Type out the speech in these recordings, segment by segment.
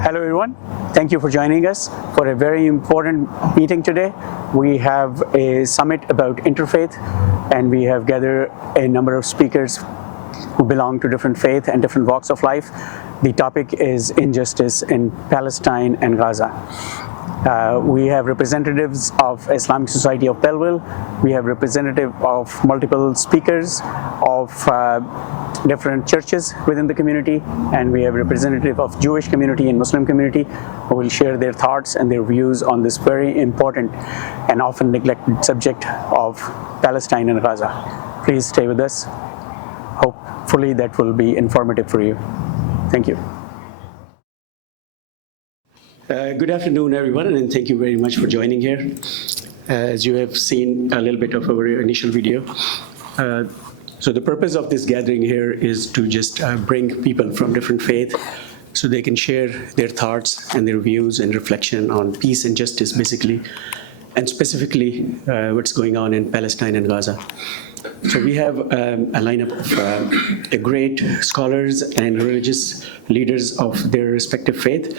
Hello everyone, thank you for joining us for a very important meeting today. We have a summit about interfaith and we have gathered a number of speakers who belong to different faith and different walks of life. The topic is injustice in Palestine and Gaza. We have representatives of Islamic Society of Belleville. We have representative of multiple speakers of different churches within the community, and we have representative of Jewish community and Muslim community who will share their thoughts and their views on this very important and often neglected subject of Palestine and Gaza. Please stay with us. Hopefully that will be informative for you. Thank you. Good afternoon, everyone, and thank you very much for joining here. As you have seen a little bit of our initial video, so the purpose of this gathering here is to just bring people from different faith so they can share their thoughts and their views and reflection on peace and justice, basically, and specifically what's going on in Palestine and Gaza. So we have a lineup of great scholars and religious leaders of their respective faith.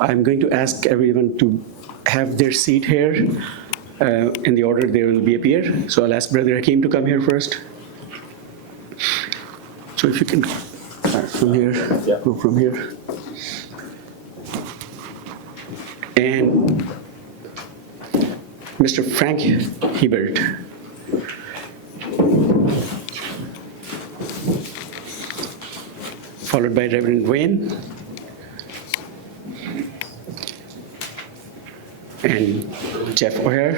I'm going to ask everyone to have their seat here in the order they will be appear. So I'll ask Brother Hakeem to come here first. So if you can start from here, go from here. And Mr. Frank Hebert. Followed by Reverend Wayne. And Jeff O'Hare.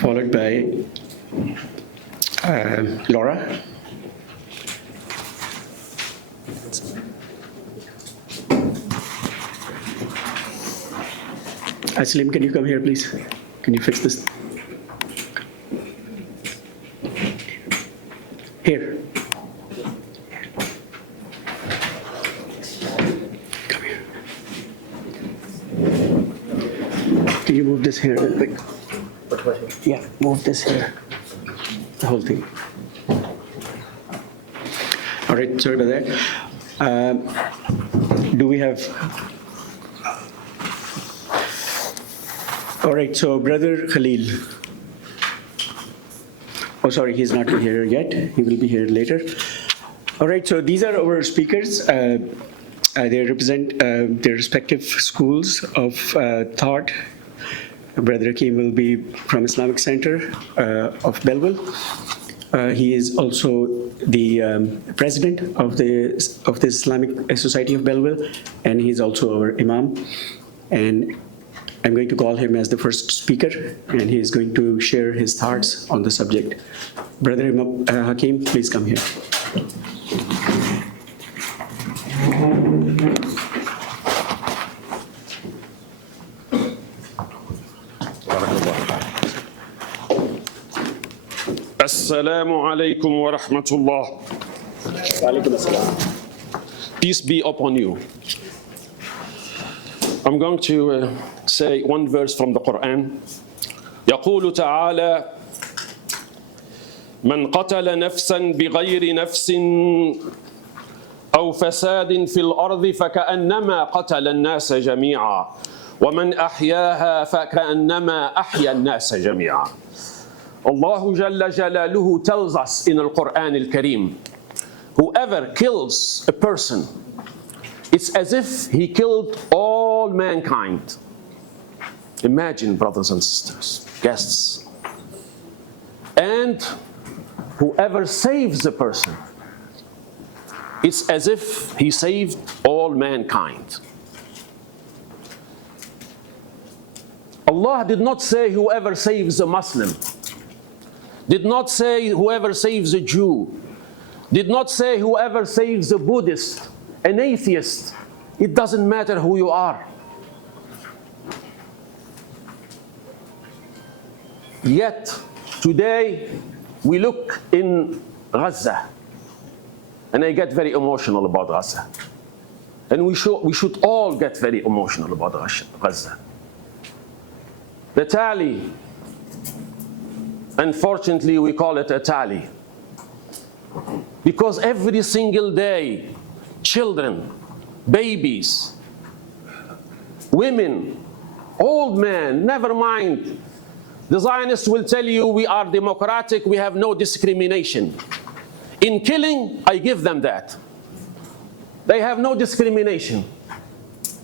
Followed by Laura. Aslim, can you come here, please? Can you fix this? Here. Come here. Can you move this here real quick? Yeah, move this here. The whole thing. All right, sorry about that. Do we have... All right, so Brother Khalil. Oh, sorry, he's not here yet. He will be here later. All right, so these are our speakers. They represent their respective schools of thought. Brother Hakeem will be from Islamic Center of Belleville. He is also the president of the Islamic Society of Belleville, and he's also our imam. And I'm going to call him as the first speaker, and he is going to share his thoughts on the subject. Brother Hakeem, please come here. Assalamu alaikum wa rahmatullah. Peace be upon you. I'm going to say one verse from the Quran. يقول تعالى من قتل نفسا بغير نفس أو فساد في الأرض فكأنما قتل الناس جميعا ومن أحياها فكأنما أحيا الناس جميعا. Allah Jalla Jalaluhu tells us in Al-Quran Al-Kareem, whoever kills a person, it's as if he killed all mankind. Imagine, brothers and sisters, guests. And whoever saves a person, it's as if he saved all mankind. Allah did not say whoever saves a Muslim, did not say whoever saves a Jew, did not say whoever saves a Buddhist, an atheist. It doesn't matter who you are. Yet, today, we look in Gaza, and I get very emotional about Gaza. And we should all get very emotional about Gaza. The tally, unfortunately we call it a tally, because every single day, children, babies, women, old men, never mind. The Zionists will tell you we are democratic, we have no discrimination. In killing, I give them that. They have no discrimination.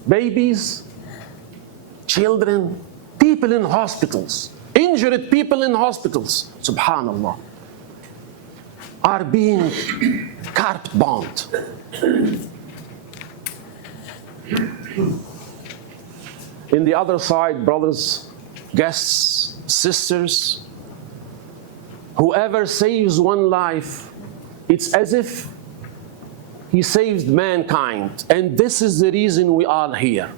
Babies, children, people in hospitals, injured people in hospitals, subhanallah, are being carpet bombed. In the other side, brothers, guests, sisters, whoever saves one life, it's as if he saved mankind. And this is the reason we are here.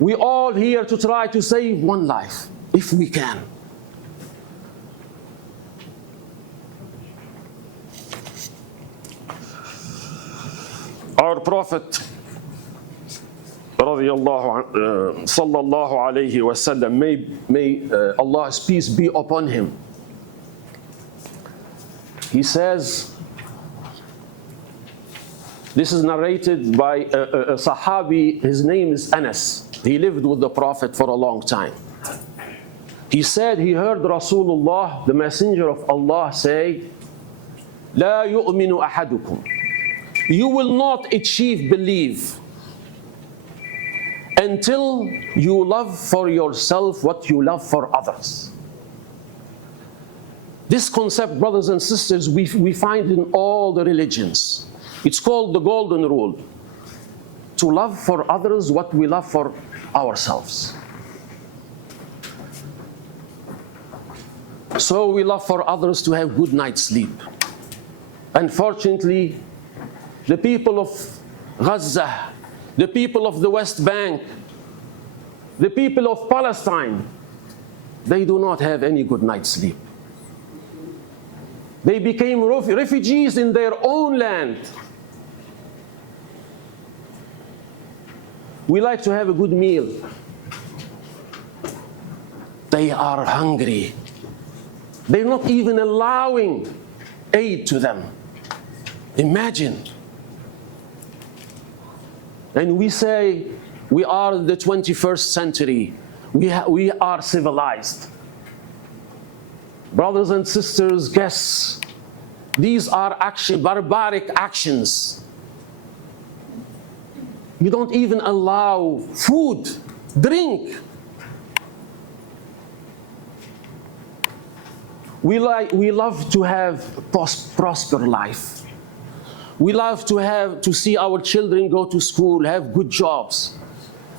We all here to try to save one life, if we can. Our Prophet sallallahu alayhi wasallam, may Allah's peace be upon him, he says, this is narrated by a Sahabi, his name is Anas. He lived with the Prophet for a long time. He said he heard Rasulullah, the Messenger of Allah, say, لا يؤمن أحدكم. You will not achieve belief until you love for yourself what you love for others. This concept, brothers and sisters, we find in all the religions. It's called the golden rule. To love for others what we love for ourselves. So we love for others to have good night's sleep. Unfortunately, the people of Gaza, the people of the West Bank, the people of Palestine, they do not have any good night's sleep. They became refugees in their own land. We like to have a good meal. They are hungry. They're not even allowing aid to them. Imagine. And we say we are the 21st century. We are civilized. Brothers and sisters, guests, these are actually barbaric actions. You don't even allow food, drink. We love to have prosper life. We love to see our children go to school, have good jobs.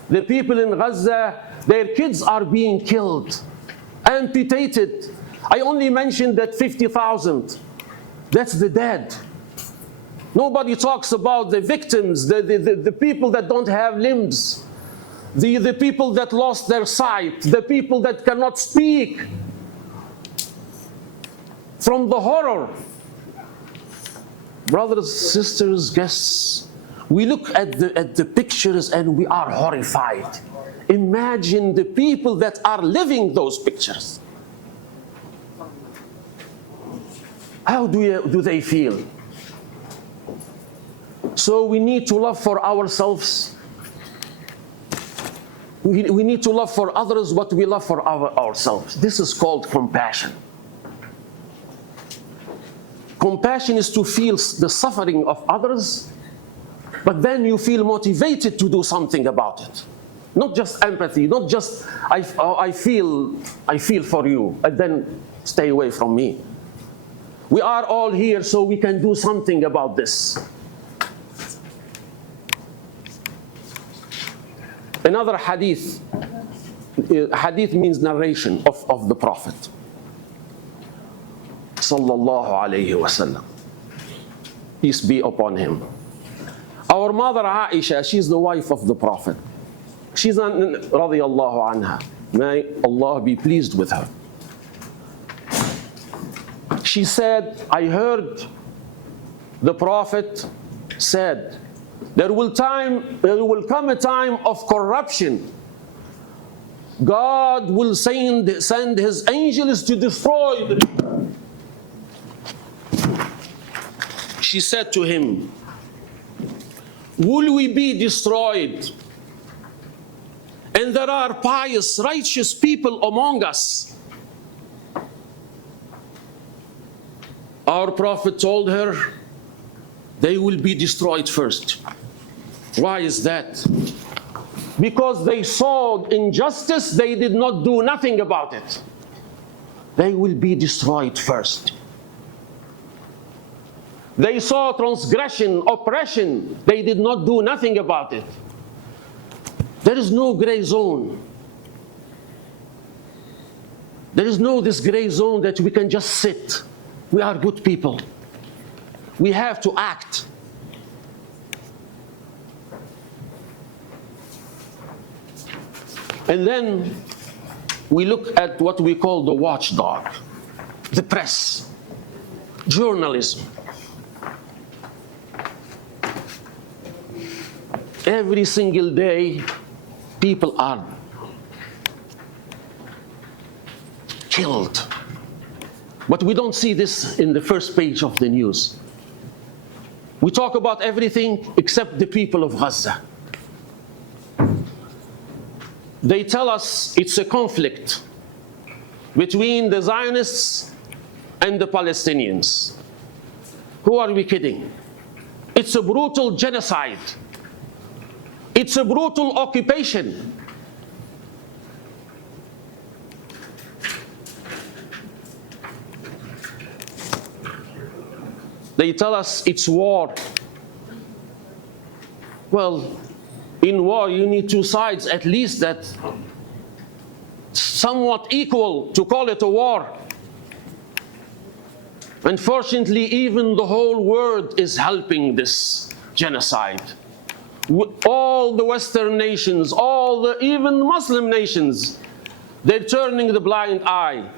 The people in Gaza, their kids are being killed, amputated. I only mentioned that 50,000. That's the dead. Nobody talks about the victims, the people that don't have limbs, the people that lost their sight, the people that cannot speak from the horror. Brothers, sisters, guests, we look at the pictures and we are horrified. Imagine the people that are living those pictures. How do they feel? So we need to love for ourselves. We need to love for others what we love for ourselves. This is called compassion. Compassion is to feel the suffering of others, but then you feel motivated to do something about it. Not just empathy, not just I feel for you, and then stay away from me. We are all here so we can do something about this. Another hadith. Hadith means narration of the Prophet sallallahu alayhi wasallam. Peace be upon him. Our mother Aisha, she's the wife of the Prophet. She's radiyallahu anha. May Allah be pleased with her. She said, I heard the Prophet said, There will come a time of corruption. God will send his angels to destroy the people. She said to him, will we be destroyed? And there are pious, righteous people among us. Our Prophet told her, they will be destroyed first. Why is that? Because they saw injustice, they did not do nothing about it. They will be destroyed first. They saw transgression, oppression, they did not do nothing about it. There is no gray zone. There is no this gray zone that we can just sit. We are good people. We have to act. And then we look at what we call the watchdog, the press, journalism. Every single day, people are killed. But we don't see this in the first page of the news. We talk about everything except the people of Gaza. They tell us it's a conflict between the Zionists and the Palestinians. Who are we kidding? It's a brutal genocide. It's a brutal occupation. They tell us it's war. Well, in war you need two sides at least that somewhat equal to call it a war. Unfortunately, even the whole world is helping this genocide. All the Western nations, even Muslim nations, they're turning the blind eye.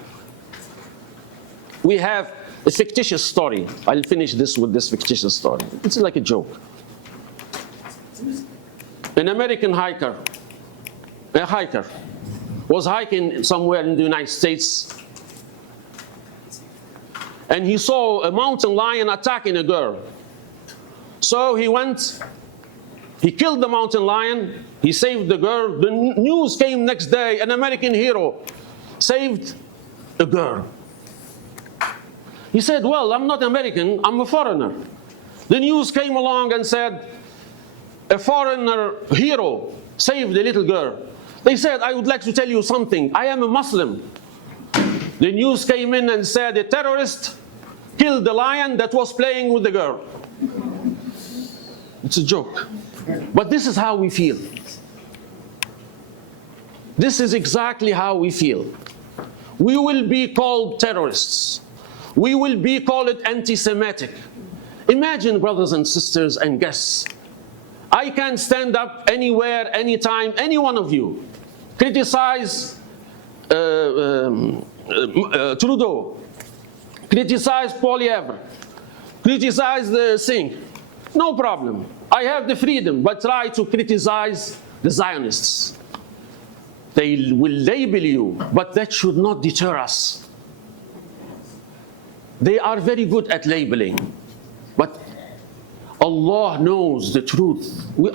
We have a fictitious story. I'll finish this with this fictitious story. It's like a joke. An American hiker was hiking somewhere in the United States, and he saw a mountain lion attacking a girl. So he went, he killed the mountain lion, he saved the girl. The news came next day, an American hero saved a girl. He said, well, I'm not American, I'm a foreigner. The news came along and said, a foreigner hero saved a little girl. They said, I would like to tell you something. I am a Muslim. The news came in and said a terrorist killed the lion that was playing with the girl. It's a joke. But this is how we feel. This is exactly how we feel. We will be called terrorists. We will be called anti-Semitic. Imagine, brothers and sisters and guests, I can stand up anywhere, anytime, any one of you, criticize Trudeau, criticize Poilievre, criticize the Singh. No problem. I have the freedom, but try to criticize the Zionists. They will label you, but that should not deter us. They are very good at labeling, but Allah knows the truth. We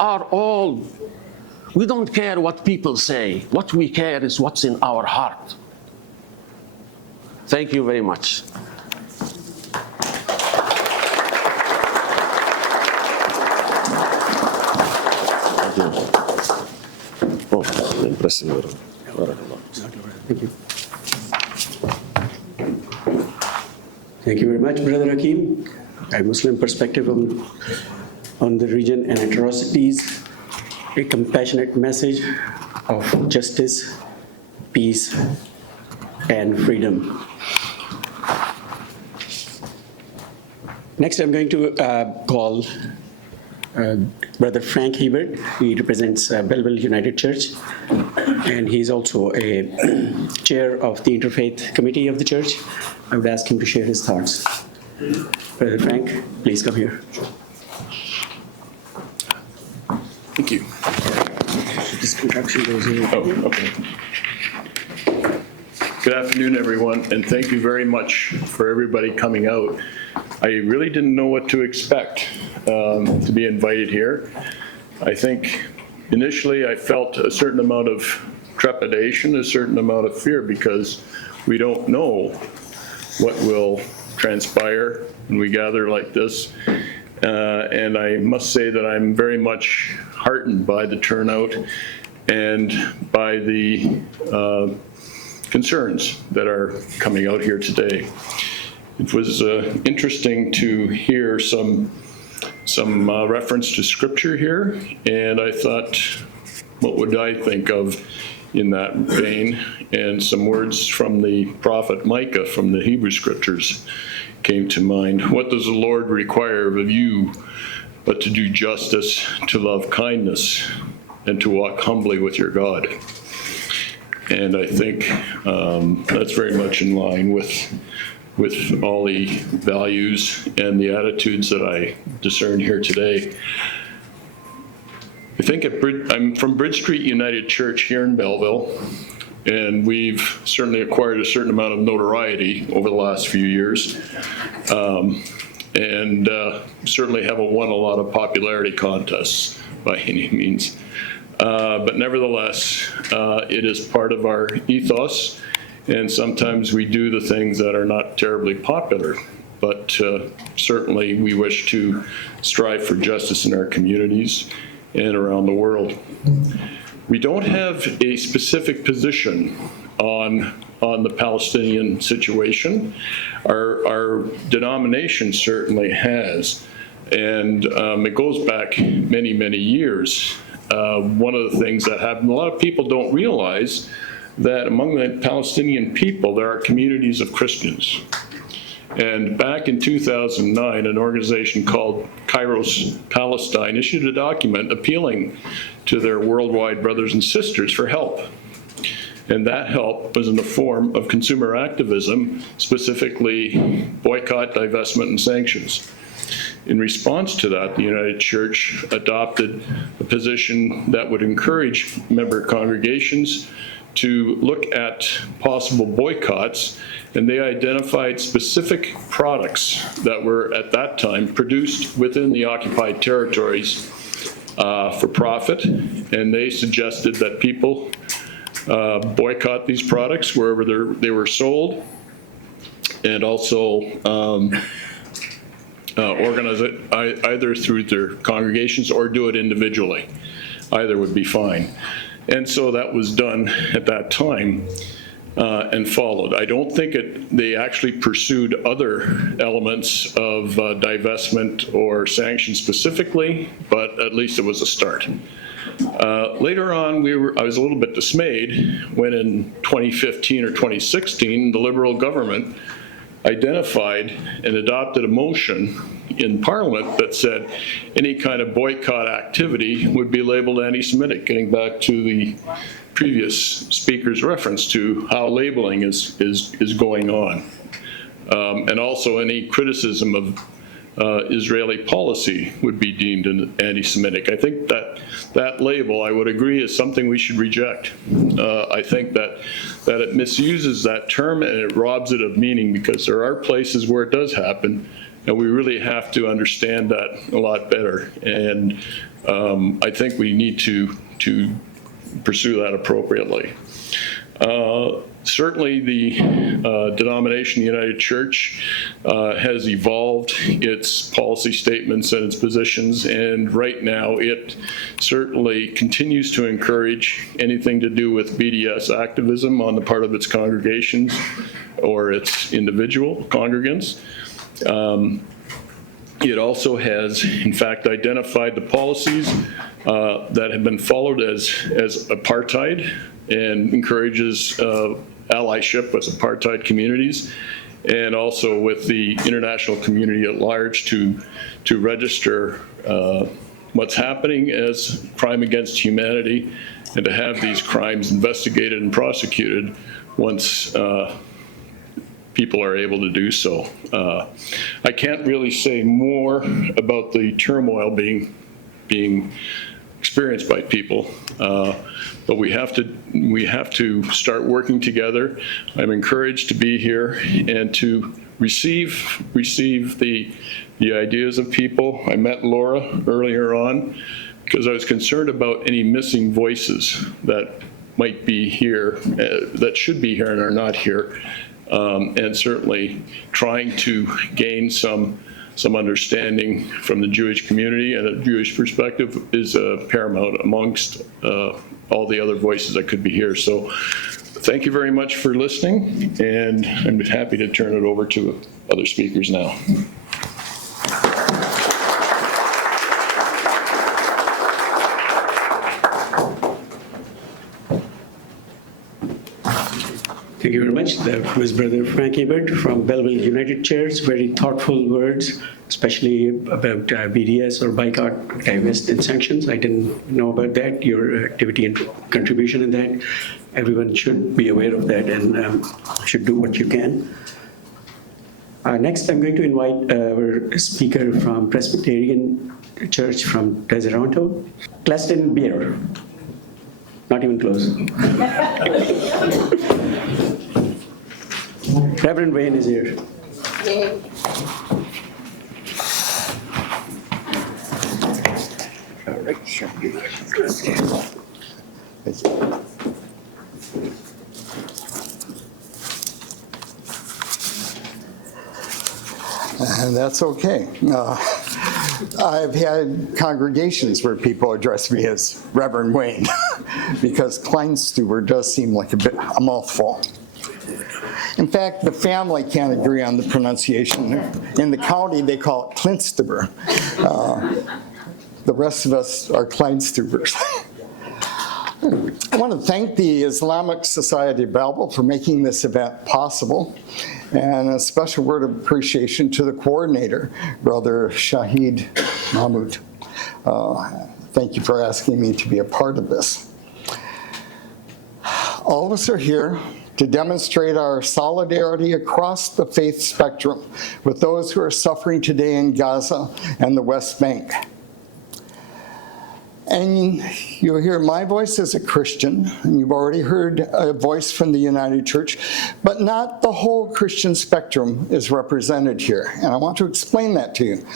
don't care what people say. What we care is what's in our heart. Thank you very much. Oh, impressive. Thank you. Thank you very much, Brother Hakeem. A Muslim perspective on the region and atrocities, a compassionate message of justice, peace, and freedom. Next, I'm going to call Brother Frank Hebert. He represents Belleville United Church, and he's also a chair of the Interfaith Committee of the church. I would ask him to share his thoughts. Brother Frank, please come here. you. This production goes in. Oh, okay. Good afternoon, everyone, and thank you very much for everybody coming out. I really didn't know what to expect to be invited here. I think initially I felt a certain amount of trepidation, a certain amount of fear, because we don't know what will transpire when we gather like this. And I must say that I'm very much heartened by the turnout and by the concerns that are coming out here today. It was interesting to hear some reference to scripture here, and I thought, what would I think of in that vein? And some words from the prophet Micah from the Hebrew scriptures came to mind. What does the Lord require of you but to do justice, to love kindness, and to walk humbly with your God? And I think that's very much in line with all the values and the attitudes that I discern here today. I think I'm from Bridge Street United Church here in Belleville, and we've certainly acquired a certain amount of notoriety over the last few years, and certainly haven't won a lot of popularity contests by any means. But nevertheless, it is part of our ethos, and sometimes we do the things that are not terribly popular, but certainly we wish to strive for justice in our communities and around the world. We don't have a specific position on the Palestinian situation. Our denomination certainly has, and it goes back many, many years. One of the things that happened, a lot of people don't realize that among the Palestinian people, there are communities of Christians. And back in 2009, an organization called Kairos Palestine issued a document appealing to their worldwide brothers and sisters for help. And that help was in the form of consumer activism, specifically boycott, divestment, and sanctions. In response to that, the United Church adopted a position that would encourage member congregations to look at possible boycotts, and they identified specific products that were at that time produced within the occupied territories for profit, and they suggested that people boycott these products wherever they were sold, and also organize it either through their congregations or do it individually. Either would be fine. And so that was done at that time and followed. I don't think they actually pursued other elements of divestment or sanctions specifically, but at least it was a start. Later on, I was a little bit dismayed when in 2015 or 2016, the Liberal government identified and adopted a motion in Parliament that said any kind of boycott activity would be labeled anti-Semitic, getting back to the previous speaker's reference to how labeling is going on. And also any criticism of Israeli policy would be deemed anti-Semitic. I think that label, I would agree, is something we should reject. I think that it misuses that term and it robs it of meaning, because there are places where it does happen, and we really have to understand that a lot better. And I think we need to pursue that appropriately. Certainly the denomination, the United Church, has evolved its policy statements and its positions, and right now it certainly continues to encourage anything to do with BDS activism on the part of its congregations or its individual congregants. It also has, in fact, identified the policies that have been followed as apartheid, and encourages allyship with apartheid communities, and also with the international community at large to register what's happening as crime against humanity, and to have these crimes investigated and prosecuted once people are able to do so. I can't really say more about the turmoil being experienced by people. But we have to start working together. I'm encouraged to be here and to receive the ideas of people. I met Laura earlier on because I was concerned about any missing voices that might be here, that should be here and are not here, and certainly trying to gain some understanding from the Jewish community and a Jewish perspective is paramount amongst all the other voices that could be here. So thank you very much for listening, and I'm happy to turn it over to other speakers now. Thank you very much. That was Brother Frank Ebert from Belleville United Church. Very thoughtful words, especially about BDS or boycott, divest, and sanctions. I didn't know about that, your activity and contribution in that. Everyone should be aware of that and should do what you can. Next, I'm going to invite our speaker from Presbyterian Church from Toronto, Cleston Beer. Not even close. Reverend Wayne is here. All right, sure. And that's okay. I've had congregations where people address me as Reverend Wayne because Kleinstuber does seem like a mouthful. In fact, the family can't agree on the pronunciation. In the county, they call it Kleinstuber. The rest of us are Kleinstubers. I want to thank the Islamic Society of Belleville for making this event possible, and a special word of appreciation to the coordinator, Brother Shahid Mahmoud. Thank you for asking me to be a part of this. All of us are here to demonstrate our solidarity across the faith spectrum with those who are suffering today in Gaza and the West Bank. And you'll hear my voice as a Christian, and you've already heard a voice from the United Church, but not the whole Christian spectrum is represented here, and I want to explain that to you.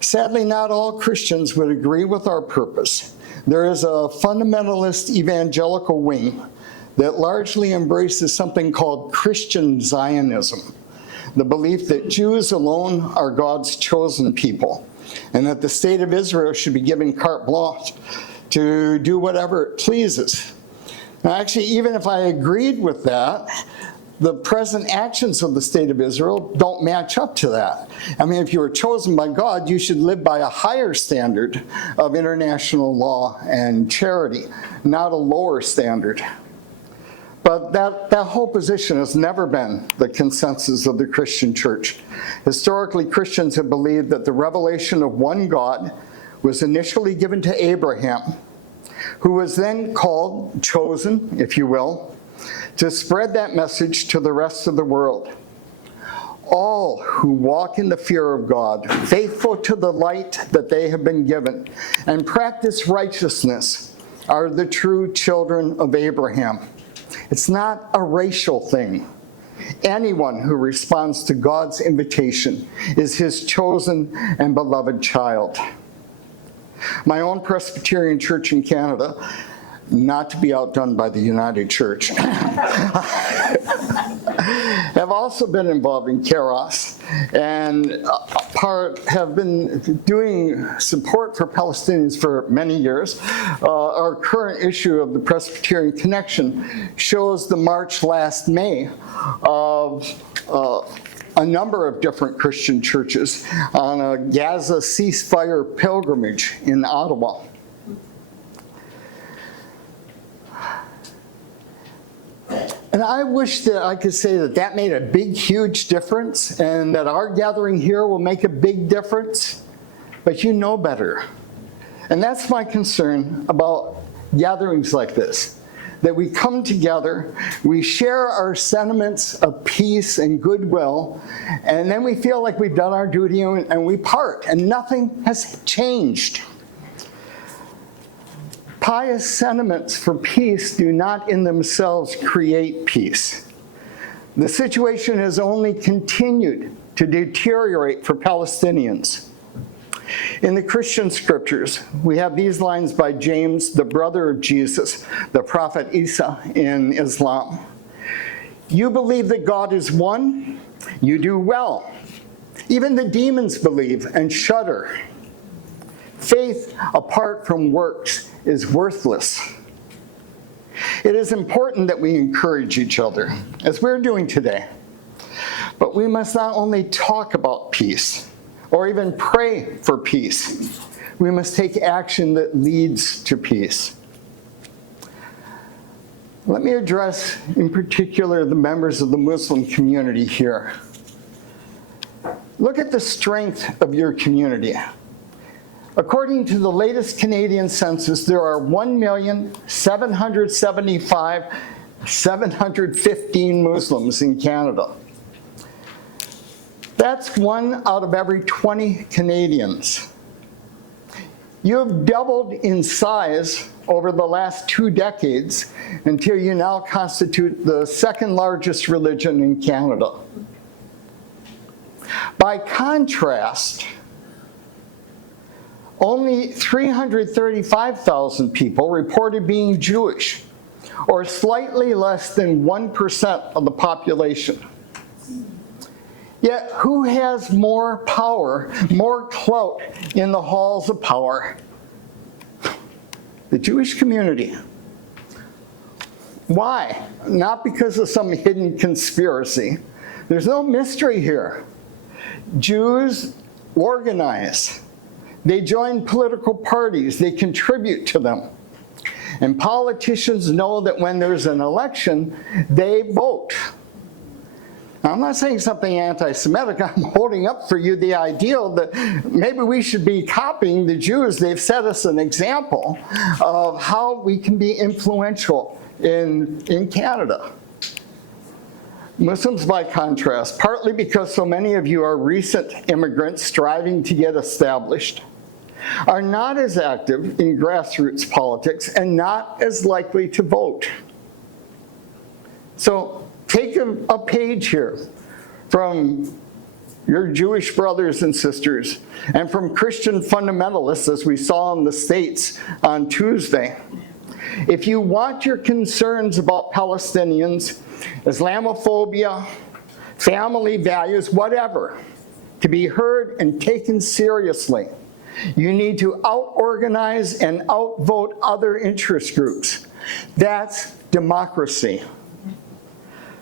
Sadly, not all Christians would agree with our purpose. There is a fundamentalist evangelical wing that largely embraces something called Christian Zionism, the belief that Jews alone are God's chosen people, and that the state of Israel should be given carte blanche to do whatever it pleases. Now, actually, even if I agreed with that, the present actions of the state of Israel don't match up to that. I mean, if you were chosen by God, you should live by a higher standard of international law and charity, not a lower standard. But that whole position has never been the consensus of the Christian church. Historically, Christians have believed that the revelation of one God was initially given to Abraham, who was then called, chosen, if you will, to spread that message to the rest of the world. All who walk in the fear of God, faithful to the light that they have been given, and practice righteousness are the true children of Abraham. It's not a racial thing. Anyone who responds to God's invitation is his chosen and beloved child. My own Presbyterian church in Canada, not to be outdone by the United Church, have also been involved in Kairos and have been doing support for Palestinians for many years. Our current issue of the Presbyterian Connection shows the march last May of a number of different Christian churches on a Gaza ceasefire pilgrimage in Ottawa. And I wish that I could say that that made a big, huge difference and that our gathering here will make a big difference, but you know better. And that's my concern about gatherings like this, that we come together, we share our sentiments of peace and goodwill, and then we feel like we've done our duty and we part, and nothing has changed. Pious sentiments for peace do not in themselves create peace. The situation has only continued to deteriorate for Palestinians. In the Christian scriptures, we have these lines by James, the brother of Jesus, the prophet Isa in Islam. You believe that God is one, you do well. Even the demons believe and shudder. Faith apart from works is worthless. It is important that we encourage each other, as we're doing today. But we must not only talk about peace, or even pray for peace. We must take action that leads to peace. Let me address in particular the members of the Muslim community here. Look at the strength of your community. According to the latest Canadian census, there are 1,775,715 Muslims in Canada. That's 1 out of every 20 Canadians. You have doubled in size over the last 2 decades until you now constitute the second largest religion in Canada. By contrast, only 335,000 people reported being Jewish, or slightly less than 1% of the population. Yet who has more power, more clout in the halls of power? The Jewish community. Why? Not because of some hidden conspiracy. There's no mystery here. Jews organize. They join political parties. They contribute to them. And politicians know that when there's an election, they vote. Now, I'm not saying something anti-Semitic. I'm holding up for you the ideal that maybe we should be copying the Jews. They've set us an example of how we can be influential in Canada. Muslims, by contrast, partly because so many of you are recent immigrants striving to get established, are not as active in grassroots politics and not as likely to vote. So take a page here from your Jewish brothers and sisters and from Christian fundamentalists, as we saw in the States on Tuesday. If you want your concerns about Palestinians, Islamophobia, family values, whatever, to be heard and taken seriously, you need to out-organize and outvote other interest groups. That's democracy.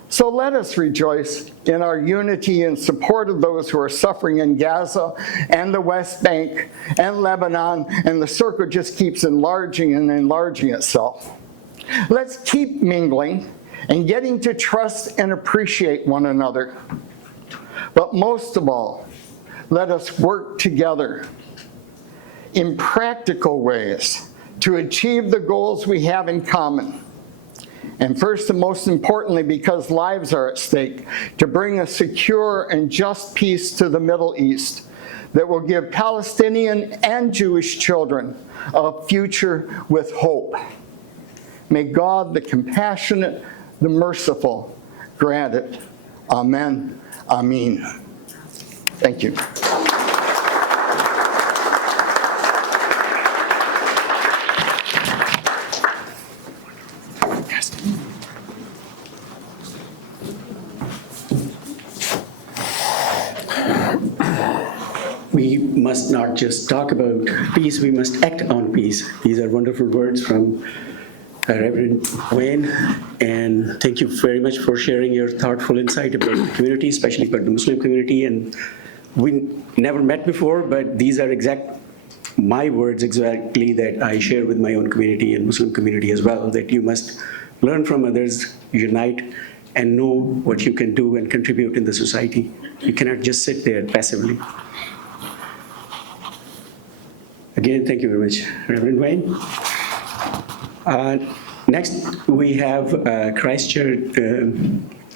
So let us rejoice in our unity in support of those who are suffering in Gaza and the West Bank and Lebanon, and the circle just keeps enlarging and enlarging itself. Let's keep mingling and getting to trust and appreciate one another. But most of all, let us work together in practical ways to achieve the goals we have in common. And first and most importantly, because lives are at stake, to bring a secure and just peace to the Middle East that will give Palestinian and Jewish children a future with hope. May God, the compassionate, the merciful, grant it. Amen. Amen. Thank you. We must not just talk about peace, we must act on peace. These are wonderful words from Reverend Wayne, and thank you very much for sharing your thoughtful insight about the community, especially about the Muslim community. And we never met before, but these are my words exactly that I share with my own community and Muslim community as well, that you must learn from others, unite, and know what you can do and contribute in the society. You cannot just sit there passively. Again, thank you very much, Reverend Wayne. Next, we have Christchurch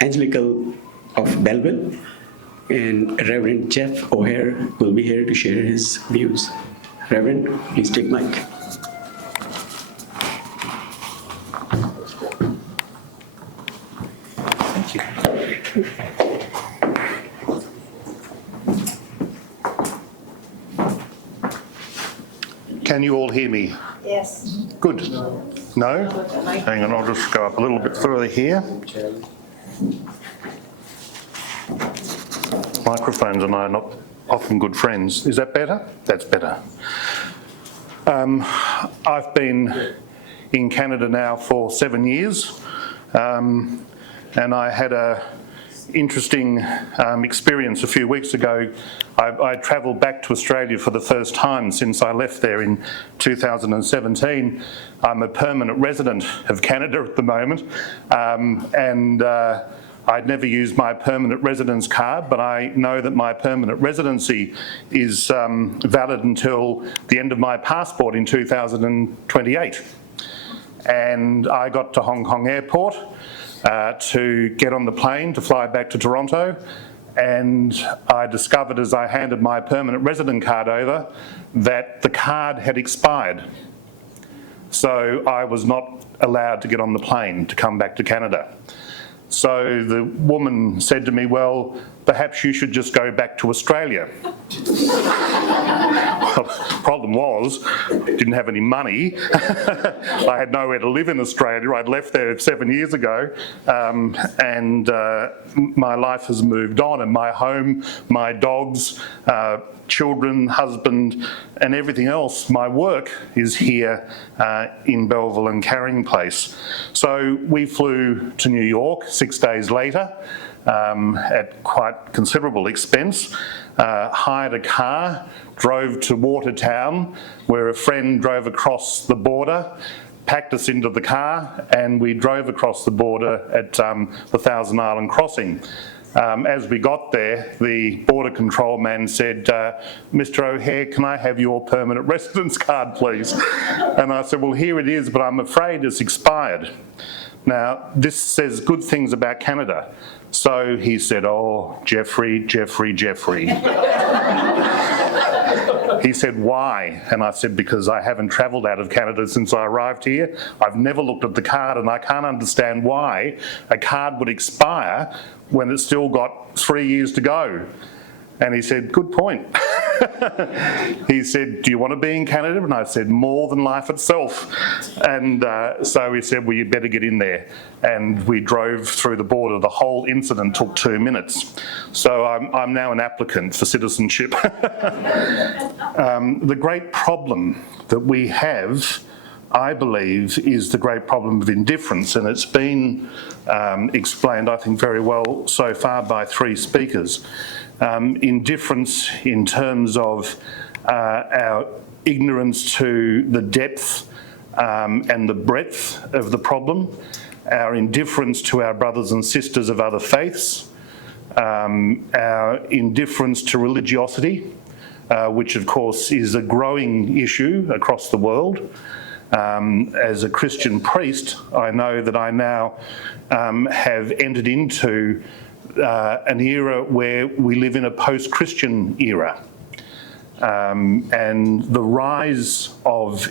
Angelical of Belleville, and Reverend Jeff O'Hare will be here to share his views. Reverend, please take mic. Can you all hear me? Yes. Good. No? Hang on, I'll just go up a little bit further here. Microphones and I are not often good friends. Is that better? That's better. I've been in Canada now for 7 years, and I had a interesting experience a few weeks ago. I travelled back to Australia for the first time since I left there in 2017. I'm a permanent resident of Canada at the moment, and I'd never used my permanent residence card, but I know that my permanent residency is valid until the end of my passport in 2028. And I got to Hong Kong Airport to get on the plane to fly back to Toronto, and I discovered as I handed my permanent resident card over that the card had expired. So I was not allowed to get on the plane to come back to Canada. So the woman said to me, well, perhaps you should just go back to Australia. Well, the problem was, I didn't have any money. I had nowhere to live in Australia. I'd left there 7 years ago, and my life has moved on, and my home, my dogs, children, husband, and everything else, my work is here in Belleville and Carrying Place. So we flew to New York 6 days later at quite considerable expense, hired a car, drove to Watertown, where a friend drove across the border, packed us into the car, and we drove across the border at the Thousand Island crossing. As we got there, the border control man said, Mr. O'Hare, can I have your permanent residence card, please? And I said, well, here it is, but I'm afraid it's expired. Now, this says good things about Canada. So he said, oh, Jeffrey. He said, why? And I said, because I haven't travelled out of Canada since I arrived here. I've never looked at the card, and I can't understand why a card would expire when it's still got 3 years to go. And he said, good point. He said, do you want to be in Canada? And I said, more than life itself. And so he said, well, you better get in there. And we drove through the border. The whole incident took 2 minutes. So I'm now an applicant for citizenship. The great problem that we have, I believe, is the great problem of indifference, and it's been explained, I think, very well so far by 3 speakers. Indifference in terms of our ignorance to the depth and the breadth of the problem, our indifference to our brothers and sisters of other faiths, our indifference to religiosity, which of course is a growing issue across the world. As a Christian priest, I know that I now have entered into an era where we live in a post-Christian era. And the rise of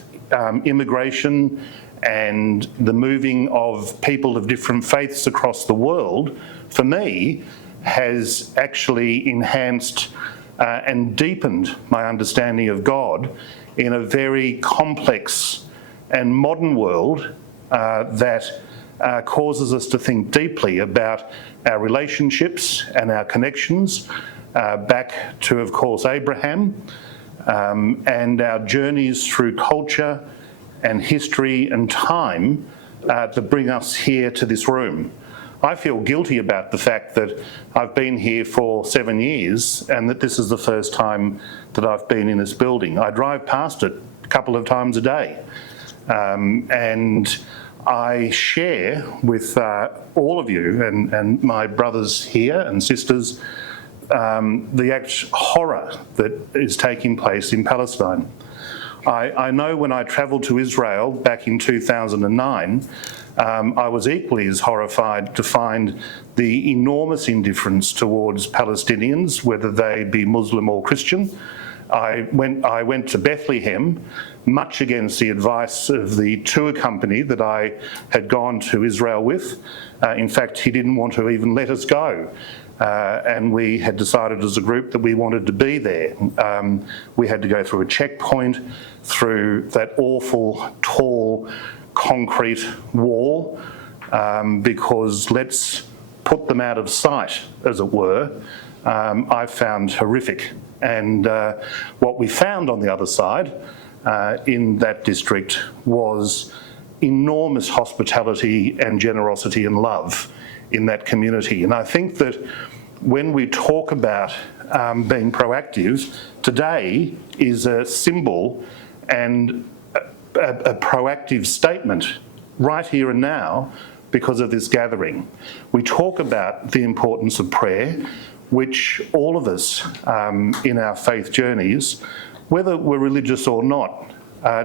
immigration and the moving of people of different faiths across the world, for me, has actually enhanced and deepened my understanding of God in a very complex and modern world that causes us to think deeply about our relationships and our connections back to, of course, Abraham, and our journeys through culture and history and time to bring us here to this room. I feel guilty about the fact that I've been here for 7 years and that this is the first time that I've been in this building. I drive past it a couple of times a day. And I share with all of you and my brothers here and sisters the horror that is taking place in Palestine. I know when I travelled to Israel back in 2009, I was equally as horrified to find the enormous indifference towards Palestinians, whether they be Muslim or Christian. I went to Bethlehem, much against the advice of the tour company that I had gone to Israel with. In fact, he didn't want to even let us go. and we had decided as a group that we wanted to be there. We had to go through a checkpoint, through that awful, tall, concrete wall, because let's put them out of sight, as it were, I found horrific. And what we found on the other side in that district was enormous hospitality and generosity and love in that community. And I think that when we talk about being proactive, today is a symbol and a proactive statement right here and now because of this gathering. We talk about the importance of prayer, which all of us in our faith journeys, whether we're religious or not,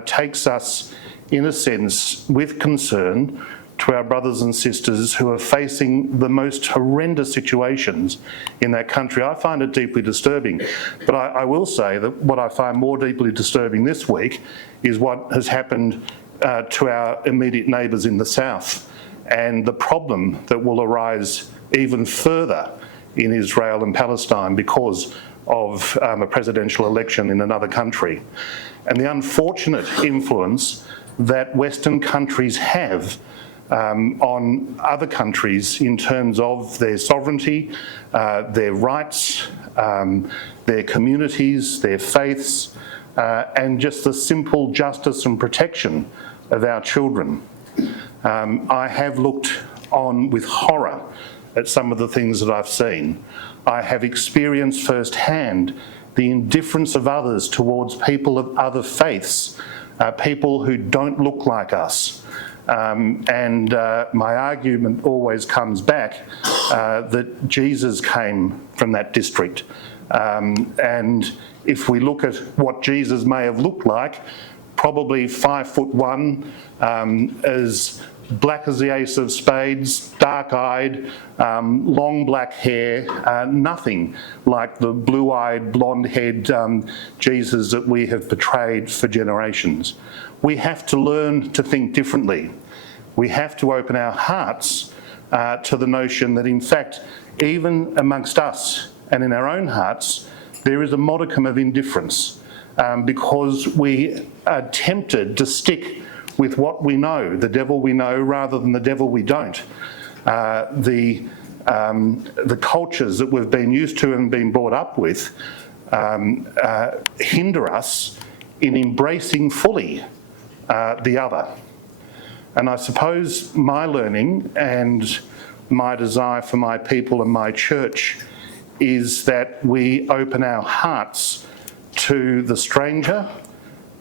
takes us in a sense with concern to our brothers and sisters who are facing the most horrendous situations in that country. I find it deeply disturbing, but I will say that what I find more deeply disturbing this week is what has happened to our immediate neighbours in the south, and the problem that will arise even further in Israel and Palestine because of a presidential election in another country, and the unfortunate influence that Western countries have on other countries in terms of their sovereignty, their rights, their communities, their faiths, and just the simple justice and protection of our children. I have looked on with horror at some of the things that I've seen. I have experienced firsthand the indifference of others towards people of other faiths, people who don't look like us. And my argument always comes back that Jesus came from that district. And if we look at what Jesus may have looked like, probably 5'1", as black as the ace of spades, dark-eyed, long black hair, nothing like the blue-eyed, blonde-haired Jesus that we have portrayed for generations. We have to learn to think differently. We have to open our hearts to the notion that, in fact, even amongst us and in our own hearts, there is a modicum of indifference because we are tempted to stick with what we know, the devil we know, rather than the devil we don't. The cultures that we've been used to and been brought up with hinder us in embracing fully the other. And I suppose my learning and my desire for my people and my church is that we open our hearts to the stranger,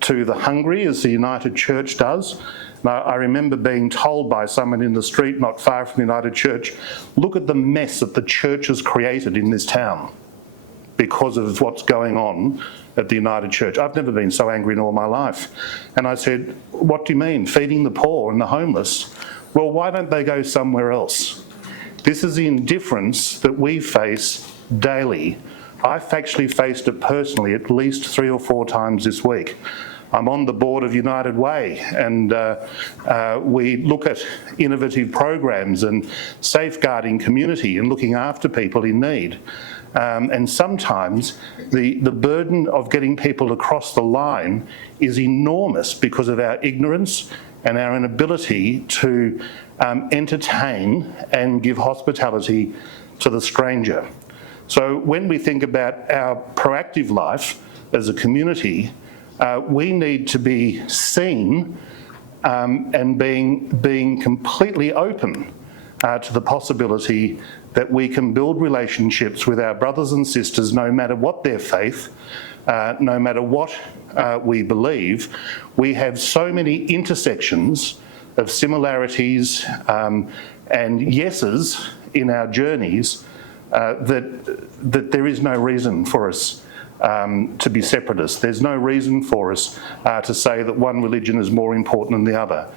to the hungry, as the United Church does. Now, I remember being told by someone in the street not far from the United Church, look at the mess that the church has created in this town because of what's going on at the United Church. I've never been so angry in all my life. And I said, what do you mean, feeding the poor and the homeless? Well, why don't they go somewhere else? This is the indifference that we face daily. I've actually faced it personally at least 3 or 4 times this week. I'm on the board of United Way, and we look at innovative programs and safeguarding community and looking after people in need. And sometimes the burden of getting people across the line is enormous because of our ignorance and our inability to entertain and give hospitality to the stranger. So when we think about our proactive life as a community, we need to be seen and being completely open to the possibility that we can build relationships with our brothers and sisters, no matter what their faith, no matter what we believe. We have so many intersections of similarities and yeses in our journeys that there is no reason for us to be separatists. There's no reason for us to say that one religion is more important than the other.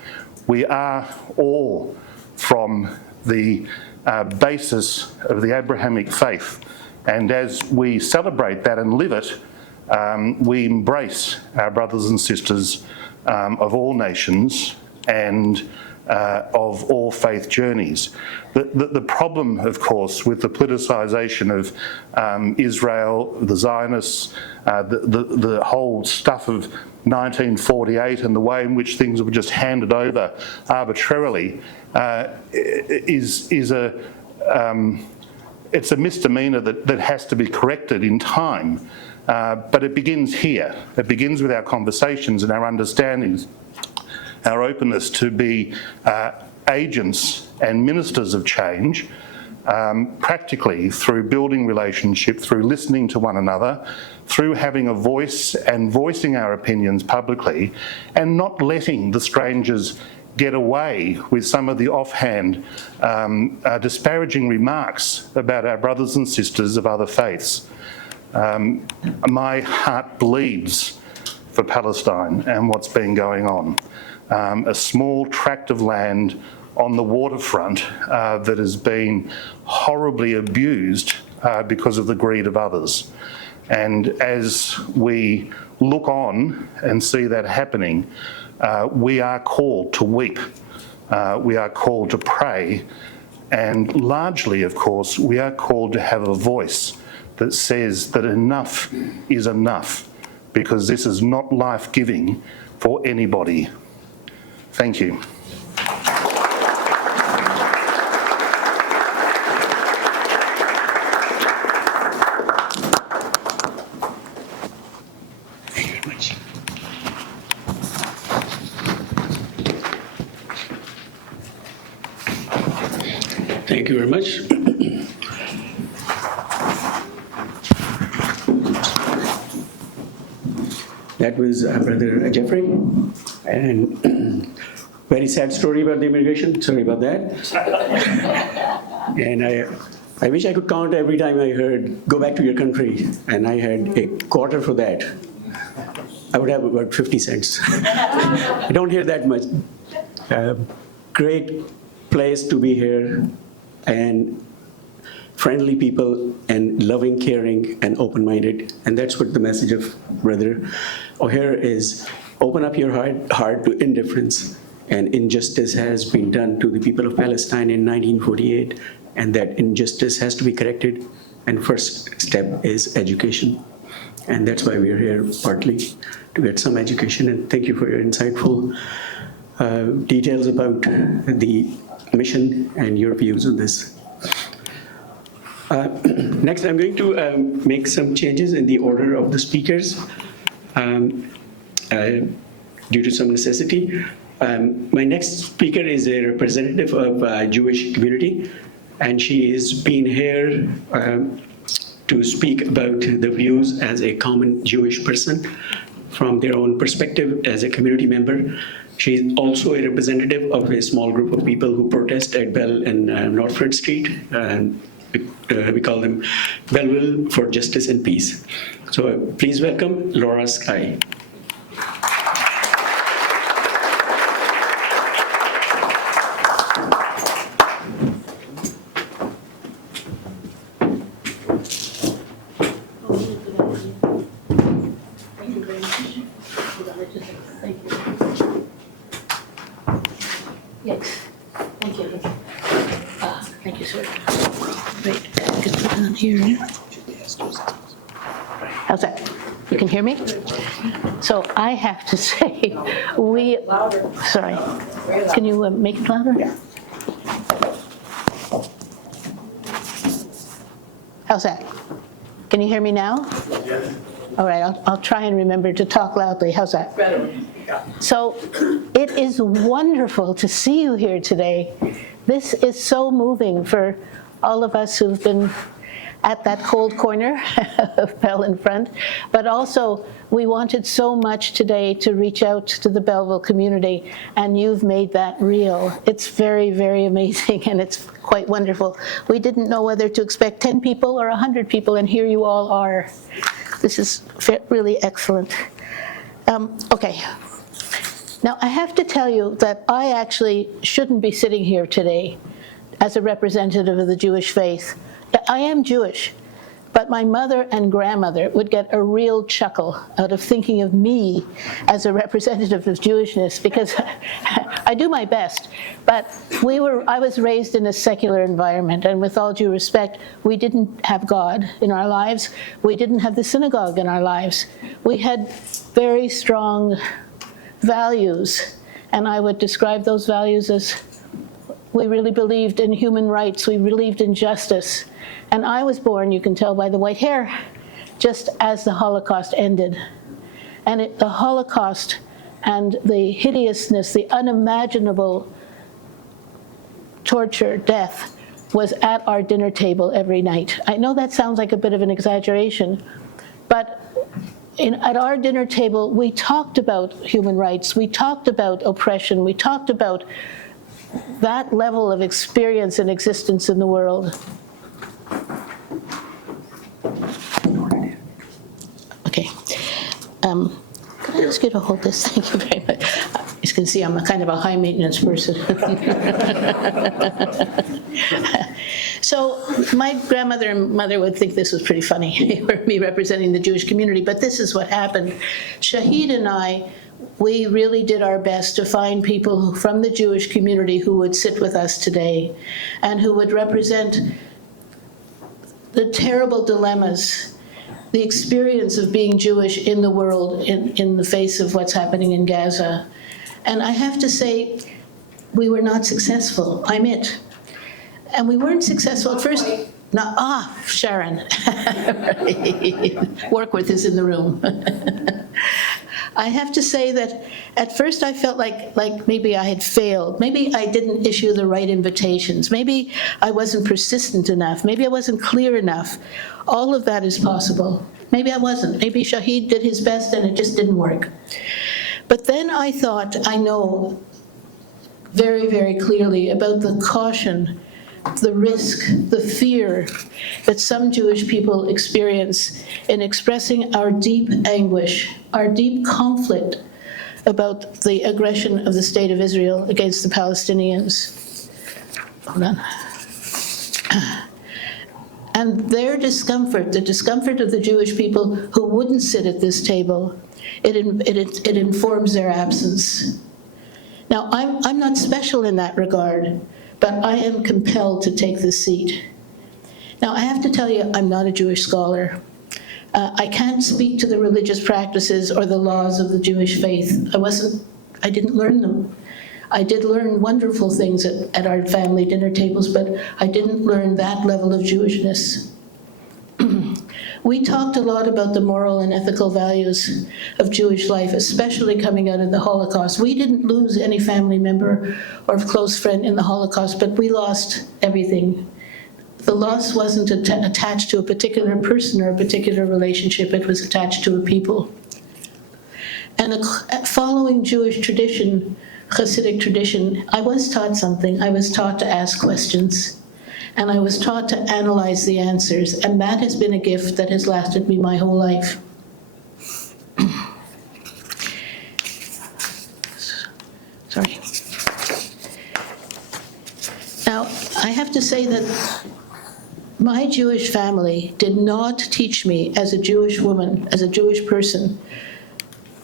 We are all from the basis of the Abrahamic faith, and as we celebrate that and live it, we embrace our brothers and sisters of all nations, and of all faith journeys. The problem, of course, with the politicisation of Israel, the Zionists, the whole stuff of 1948 and the way in which things were just handed over arbitrarily it's a misdemeanour that has to be corrected in time. But it begins here. It begins with our conversations and our understandings, our openness to be agents and ministers of change, practically through building relationship, through listening to one another, through having a voice and voicing our opinions publicly, and not letting the strangers get away with some of the offhand disparaging remarks about our brothers and sisters of other faiths. My heart bleeds for Palestine and what's been going on. A small tract of land on the waterfront that has been horribly abused because of the greed of others. And as we look on and see that happening, we are called to weep. We are called to pray. And largely, of course, we are called to have a voice that says that enough is enough, because this is not life-giving for anybody. Thank you. Thank you very much. That was Brother Jeffrey, and very sad story about the immigration. Sorry about that. And I wish I could count every time I heard, "Go back to your country," and I had a quarter for that. I would have about 50 cents. I don't hear that much. Great place to be here, and friendly people, and loving, caring, and open-minded. And that's what the message of Brother O'Hare is. Open up your heart to indifference. And injustice has been done to the people of Palestine in 1948, and that injustice has to be corrected. And first step is education. And that's why we're here, partly to get some education. And thank you for your insightful details about the mission and your views on this. Next, I'm going to make some changes in the order of the speakers due to some necessity. My next speaker is a representative of Jewish community, and she is being here to speak about the views as a common Jewish person from their own perspective as a community member. She's also a representative of a small group of people who protest at Bell and Nov9th Street. We call them Belleville for Justice and Peace. So please welcome Laura Sky. Yes, thank you. Thank you, sir. Wait, I can put it on here. How's that? You can hear me? So I have to say, sorry, can you make it louder? Yeah. How's that? Can you hear me now? Yes. All right, I'll try and remember to talk loudly. How's that? Better. So it is wonderful to see you here today. This is so moving for all of us who've been at that cold corner of Bell in front, but also we wanted so much today to reach out to the Belleville community, and you've made that real. It's very, very amazing, and it's quite wonderful. We didn't know whether to expect 10 people or 100 people, and here you all are. This is really excellent. Okay. Now, I have to tell you that I actually shouldn't be sitting here today as a representative of the Jewish faith. I am Jewish, but But my mother and grandmother would get a real chuckle out of thinking of me as a representative of Jewishness, because I do my best. But I was raised in a secular environment, and with all due respect, we didn't have God in our lives. We didn't have the synagogue in our lives. We had very strong values, and I would describe those values as we really believed in human rights, we believed in justice. And I was born, you can tell by the white hair, just as the Holocaust ended. And the Holocaust and the hideousness, the unimaginable torture, death, was at our dinner table every night. I know that sounds like a bit of an exaggeration, but at our dinner table, we talked about human rights, we talked about oppression, we talked about that level of experience and existence in the world. Okay. Can I ask you to hold this? Thank you very much. As you can see, I'm a kind of a high-maintenance person. So my grandmother and mother would think this was pretty funny, me representing the Jewish community, but this is what happened. Shahid and I, we really did our best to find people from the Jewish community who would sit with us today and who would represent the terrible dilemmas, the experience of being Jewish in the world in the face of what's happening in Gaza. And I have to say, we were not successful. I'm it. And we weren't successful at first. Sharon. Workworth is in the room. I have to say that at first I felt like maybe I had failed. Maybe I didn't issue the right invitations. Maybe I wasn't persistent enough. Maybe I wasn't clear enough. All of that is possible. Maybe I wasn't. Maybe Shahid did his best and it just didn't work. But then I thought, I know very, very clearly about the caution, the risk, the fear that some Jewish people experience in expressing our deep anguish, our deep conflict about the aggression of the State of Israel against the Palestinians. Hold on. And their discomfort, the discomfort of the Jewish people who wouldn't sit at this table, it informs their absence. Now, I'm not special in that regard, but I am compelled to take this seat. Now, I have to tell you, I'm not a Jewish scholar. I can't speak to the religious practices or the laws of the Jewish faith. I didn't learn them. I did learn wonderful things at our family dinner tables, but I didn't learn that level of Jewishness. We talked a lot about the moral and ethical values of Jewish life, especially coming out of the Holocaust. We didn't lose any family member or close friend in the Holocaust, but we lost everything. The loss wasn't attached to a particular person or a particular relationship, it was attached to a people. And following Jewish tradition, Hasidic tradition, I was taught something. I was taught to ask questions. And I was taught to analyze the answers, and that has been a gift that has lasted me my whole life. Sorry. Now, I have to say that my Jewish family did not teach me as a Jewish woman, as a Jewish person,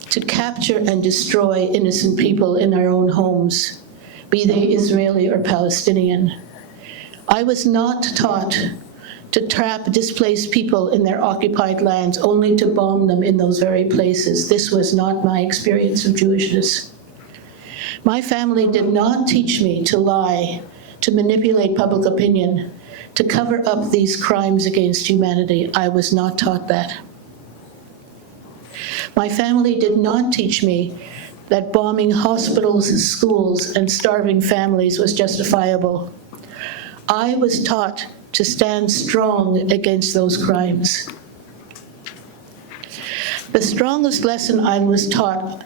to capture and destroy innocent people in our own homes, be they Israeli or Palestinian. I was not taught to trap displaced people in their occupied lands, only to bomb them in those very places. This was not my experience of Jewishness. My family did not teach me to lie, to manipulate public opinion, to cover up these crimes against humanity. I was not taught that. My family did not teach me that bombing hospitals, schools, and starving families was justifiable. I was taught to stand strong against those crimes. The strongest lesson I was taught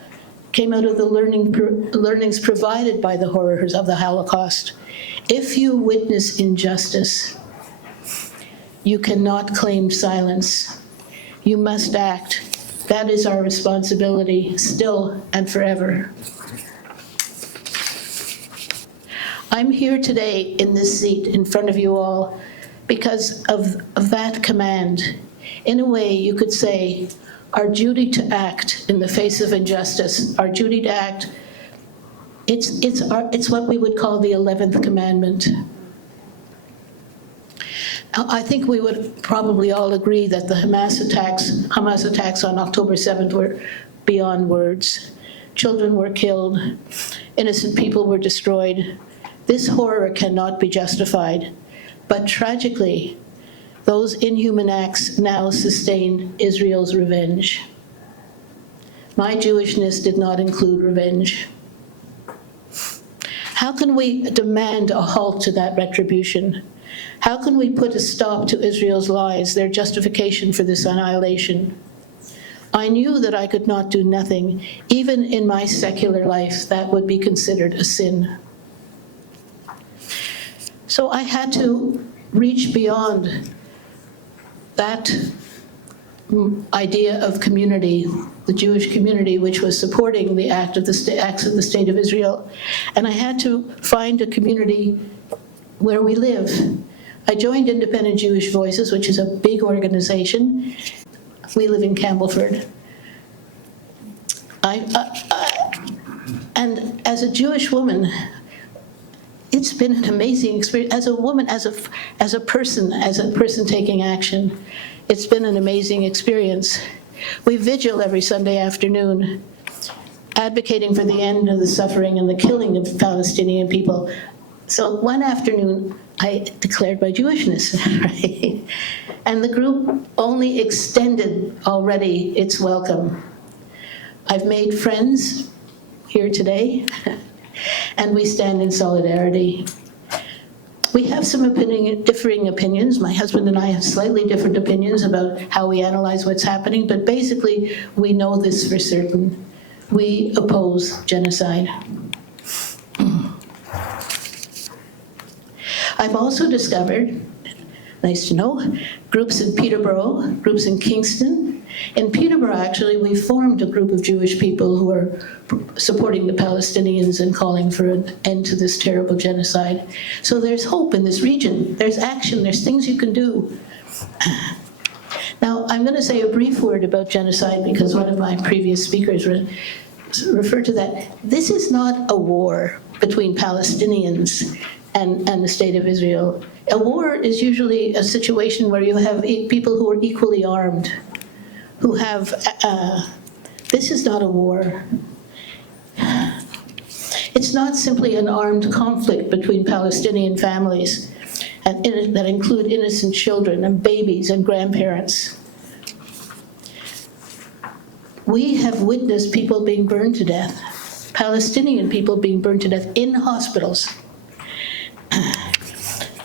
came out of the learnings provided by the horrors of the Holocaust. If you witness injustice, you cannot claim silence. You must act. That is our responsibility, still and forever. I'm here today in this seat in front of you all because of that command. In a way, you could say, our duty to act in the face of injustice, our duty to act, it's what we would call the 11th commandment. I think we would probably all agree that the Hamas attacks on October 7th were beyond words. Children were killed, innocent people were destroyed. This horror cannot be justified. But tragically, those inhuman acts now sustain Israel's revenge. My Jewishness did not include revenge. How can we demand a halt to that retribution? How can we put a stop to Israel's lies, their justification for this annihilation? I knew that I could not do nothing. Even in my secular life, that would be considered a sin. So I had to reach beyond that idea of community, the Jewish community, which was supporting the acts of the State of Israel. And I had to find a community where we live. I joined Independent Jewish Voices, which is a big organization. We live in Campbellford. And as a Jewish woman, it's been an amazing experience. As a woman, as a person taking action, it's been an amazing experience. We vigil every Sunday afternoon, advocating for the end of the suffering and the killing of Palestinian people. So one afternoon, I declared my Jewishness, right? And the group only extended already its welcome. I've made friends here today, and we stand in solidarity. We have some differing opinions. My husband and I have slightly different opinions about how we analyze what's happening, but basically, we know this for certain. We oppose genocide. I've also discovered, nice to know, groups in Peterborough, groups in Kingston. In Peterborough, actually, we formed a group of Jewish people who are supporting the Palestinians and calling for an end to this terrible genocide. So there's hope in this region. There's action. There's things you can do. Now, I'm going to say a brief word about genocide because one of my previous speakers referred to that. This is not a war between Palestinians and the State of Israel. A war is usually a situation where you have people who are equally armed, who have, this is not a war. It's not simply an armed conflict between Palestinian families that include innocent children and babies and grandparents. We have witnessed people being burned to death, Palestinian people being burned to death in hospitals.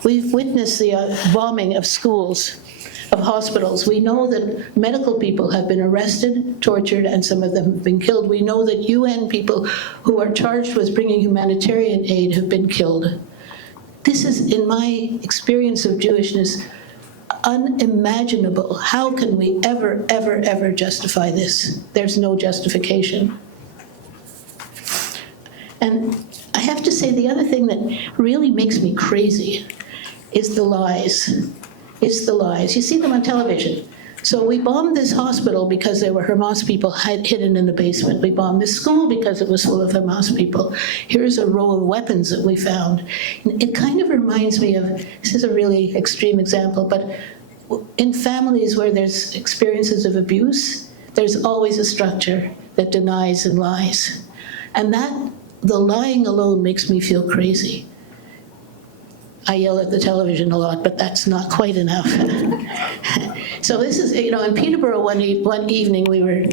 We've witnessed the bombing of schools, of hospitals. We know that medical people have been arrested, tortured, and some of them have been killed. We know that UN people who are charged with bringing humanitarian aid have been killed. This is, in my experience of Jewishness, unimaginable. How can we ever, ever, ever justify this? There's no justification. And I have to say, the other thing that really makes me crazy is the lies. It's the lies. You see them on television. So we bombed this hospital because there were Hamas people hidden in the basement. We bombed this school because it was full of Hamas people. Here's a row of weapons that we found. It kind of reminds me of, this is a really extreme example, but in families where there's experiences of abuse, there's always a structure that denies and lies. And the lying alone makes me feel crazy. I yell at the television a lot, but that's not quite enough. So this is, in Peterborough one evening, we were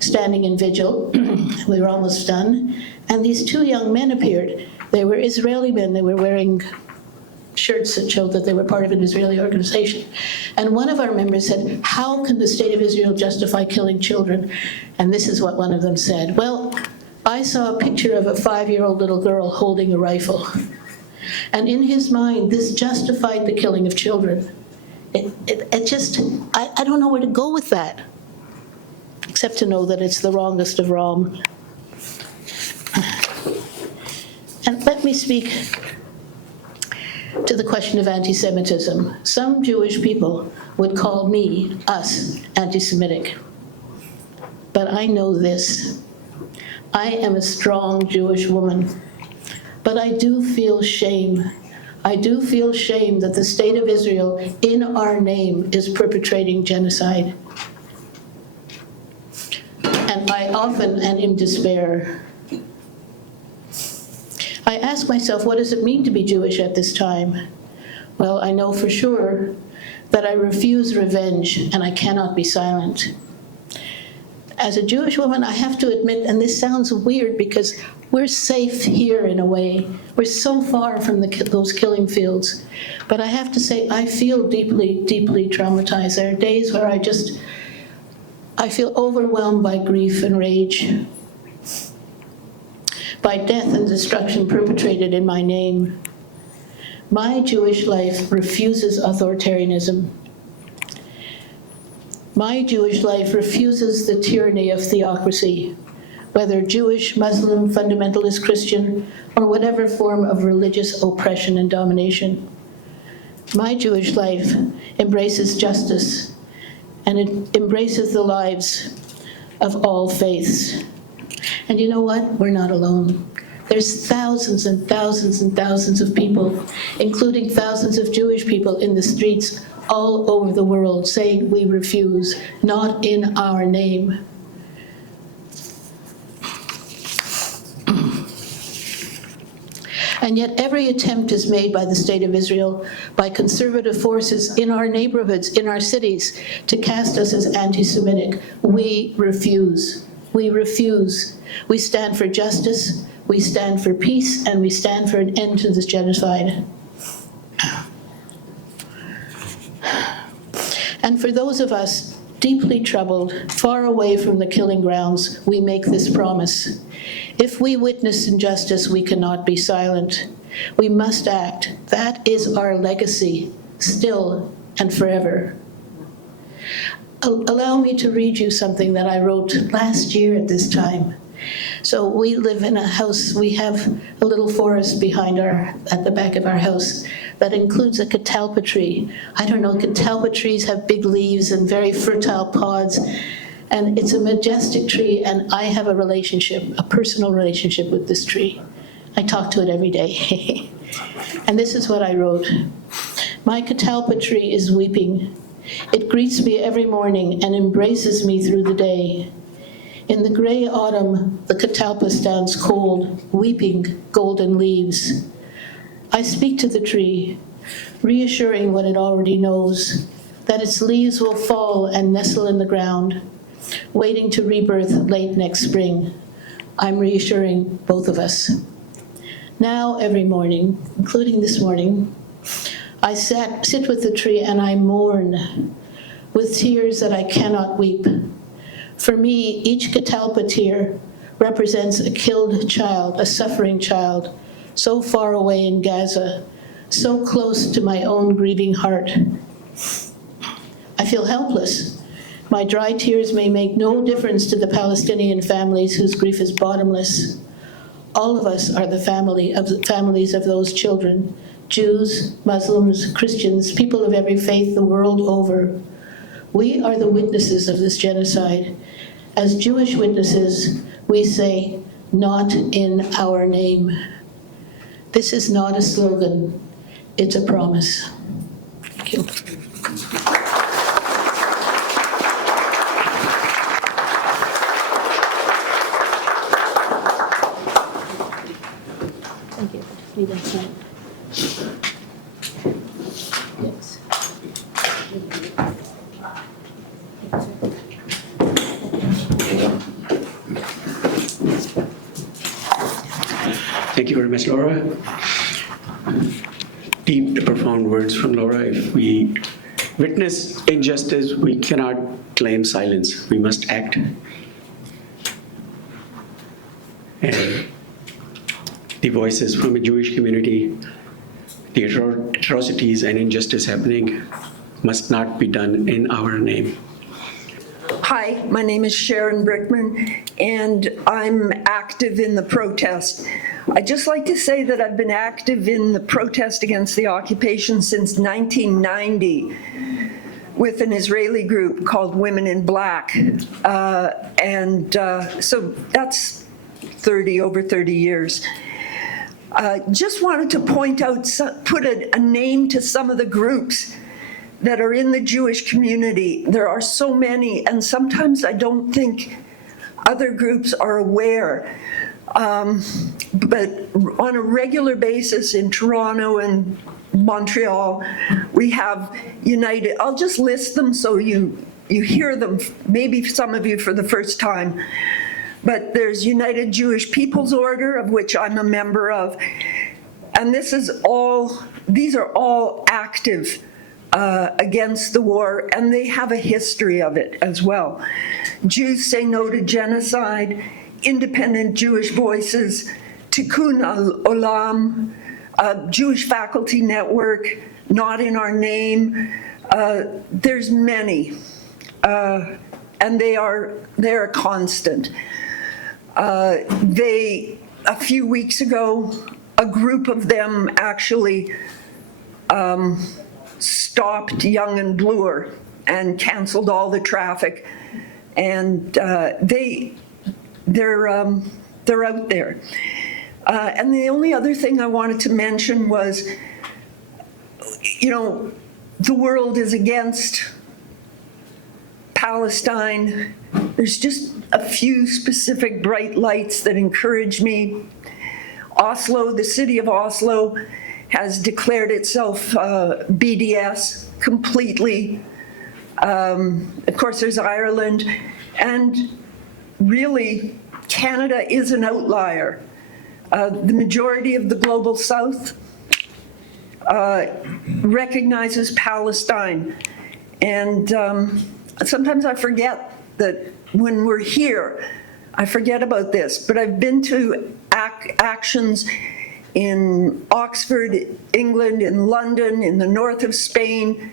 standing in vigil. We were almost done. And these two young men appeared. They were Israeli men. They were wearing shirts that showed that they were part of an Israeli organization. And one of our members said, how can the State of Israel justify killing children? And this is what one of them said. Well, I saw a picture of a 5-year-old little girl holding a rifle. And in his mind, this justified the killing of children. It just, I don't know where to go with that, except to know that it's the wrongest of wrong. And let me speak to the question of anti-Semitism. Some Jewish people would call me, us, anti-Semitic. But I know this. I am a strong Jewish woman, but I do feel shame. I do feel shame that the state of Israel, in our name, is perpetrating genocide. And I often am in despair. I ask myself, what does it mean to be Jewish at this time? Well, I know for sure that I refuse revenge, and I cannot be silent. As a Jewish woman, I have to admit, and this sounds weird because we're safe here in a way. We're so far from those killing fields. But I have to say, I feel deeply, deeply traumatized. There are days where I feel overwhelmed by grief and rage, by death and destruction perpetrated in my name. My Jewish life refuses authoritarianism. My Jewish life refuses the tyranny of theocracy, whether Jewish, Muslim, fundamentalist Christian, or whatever form of religious oppression and domination. My Jewish life embraces justice, and it embraces the lives of all faiths. And you know what? We're not alone. There's thousands and thousands and thousands of people, including thousands of Jewish people in the streets all over the world saying we refuse, not in our name. And yet every attempt is made by the state of Israel, by conservative forces in our neighborhoods, in our cities, to cast us as anti-Semitic. We refuse. We refuse. We stand for justice, we stand for peace, and we stand for an end to this genocide. And for those of us deeply troubled, far away from the killing grounds, we make this promise. If we witness injustice, we cannot be silent. We must act. That is our legacy, still and forever. Allow me to read you something that I wrote last year at this time. So we live in a house, we have a little forest at the back of our house that includes a catalpa tree. I don't know, catalpa trees have big leaves and very fertile pods, and it's a majestic tree, and I have a personal relationship with this tree. I talk to it every day. And this is what I wrote. My catalpa tree is weeping. It greets me every morning and embraces me through the day. In the gray autumn, the catalpa stands cold, weeping golden leaves. I speak to the tree, reassuring what it already knows, that its leaves will fall and nestle in the ground, waiting to rebirth late next spring. I'm reassuring both of us. Now, every morning, including this morning, I sit with the tree and I mourn with tears that I cannot weep. For me, each catalpa tear represents a killed child, a suffering child, so far away in Gaza, so close to my own grieving heart. I feel helpless. My dry tears may make no difference to the Palestinian families whose grief is bottomless. All of us are the families of those children, Jews, Muslims, Christians, people of every faith the world over. We are the witnesses of this genocide. As Jewish witnesses, we say, not in our name. This is not a slogan, it's a promise. Thank you. Thank you. Need that sign. Yes. Thank you very much, Laura. Deep, profound words from Laura. If we witness injustice, we cannot claim silence. We must act. And the voices from the Jewish community, the atrocities and injustice happening must not be done in our name. Hi, my name is Sharon Brickman, and I'm active in the protest. I'd just like to say that I've been active in the protest against the occupation since 1990 with an Israeli group called Women in Black. So that's over 30 years. Just wanted to point out, put a name to some of the groups that are in the Jewish community. There are so many, and sometimes I don't think other groups are aware. But on a regular basis in Toronto and Montreal, we have United, I'll just list them so you hear them, maybe some of you for the first time. But there's United Jewish People's Order, of which I'm a member of. And these are all active against the war, and they have a history of it as well. Jews Say No to Genocide, Independent Jewish Voices, Tikkun Olam, Jewish Faculty Network, Not in Our Name. There's many, and they are constant. A few weeks ago, a group of them actually stopped Young and Bloor and canceled all the traffic, and they're out there. And the only other thing I wanted to mention was, the world is against Palestine. There's just a few specific bright lights that encourage me. Oslo, the city of Oslo, has declared itself BDS completely. Of course, there's Ireland, and really, Canada is an outlier. The majority of the global South recognizes Palestine, and sometimes I forget that when we're here, I forget about this, but I've been to actions in Oxford, England, in London, in the north of Spain,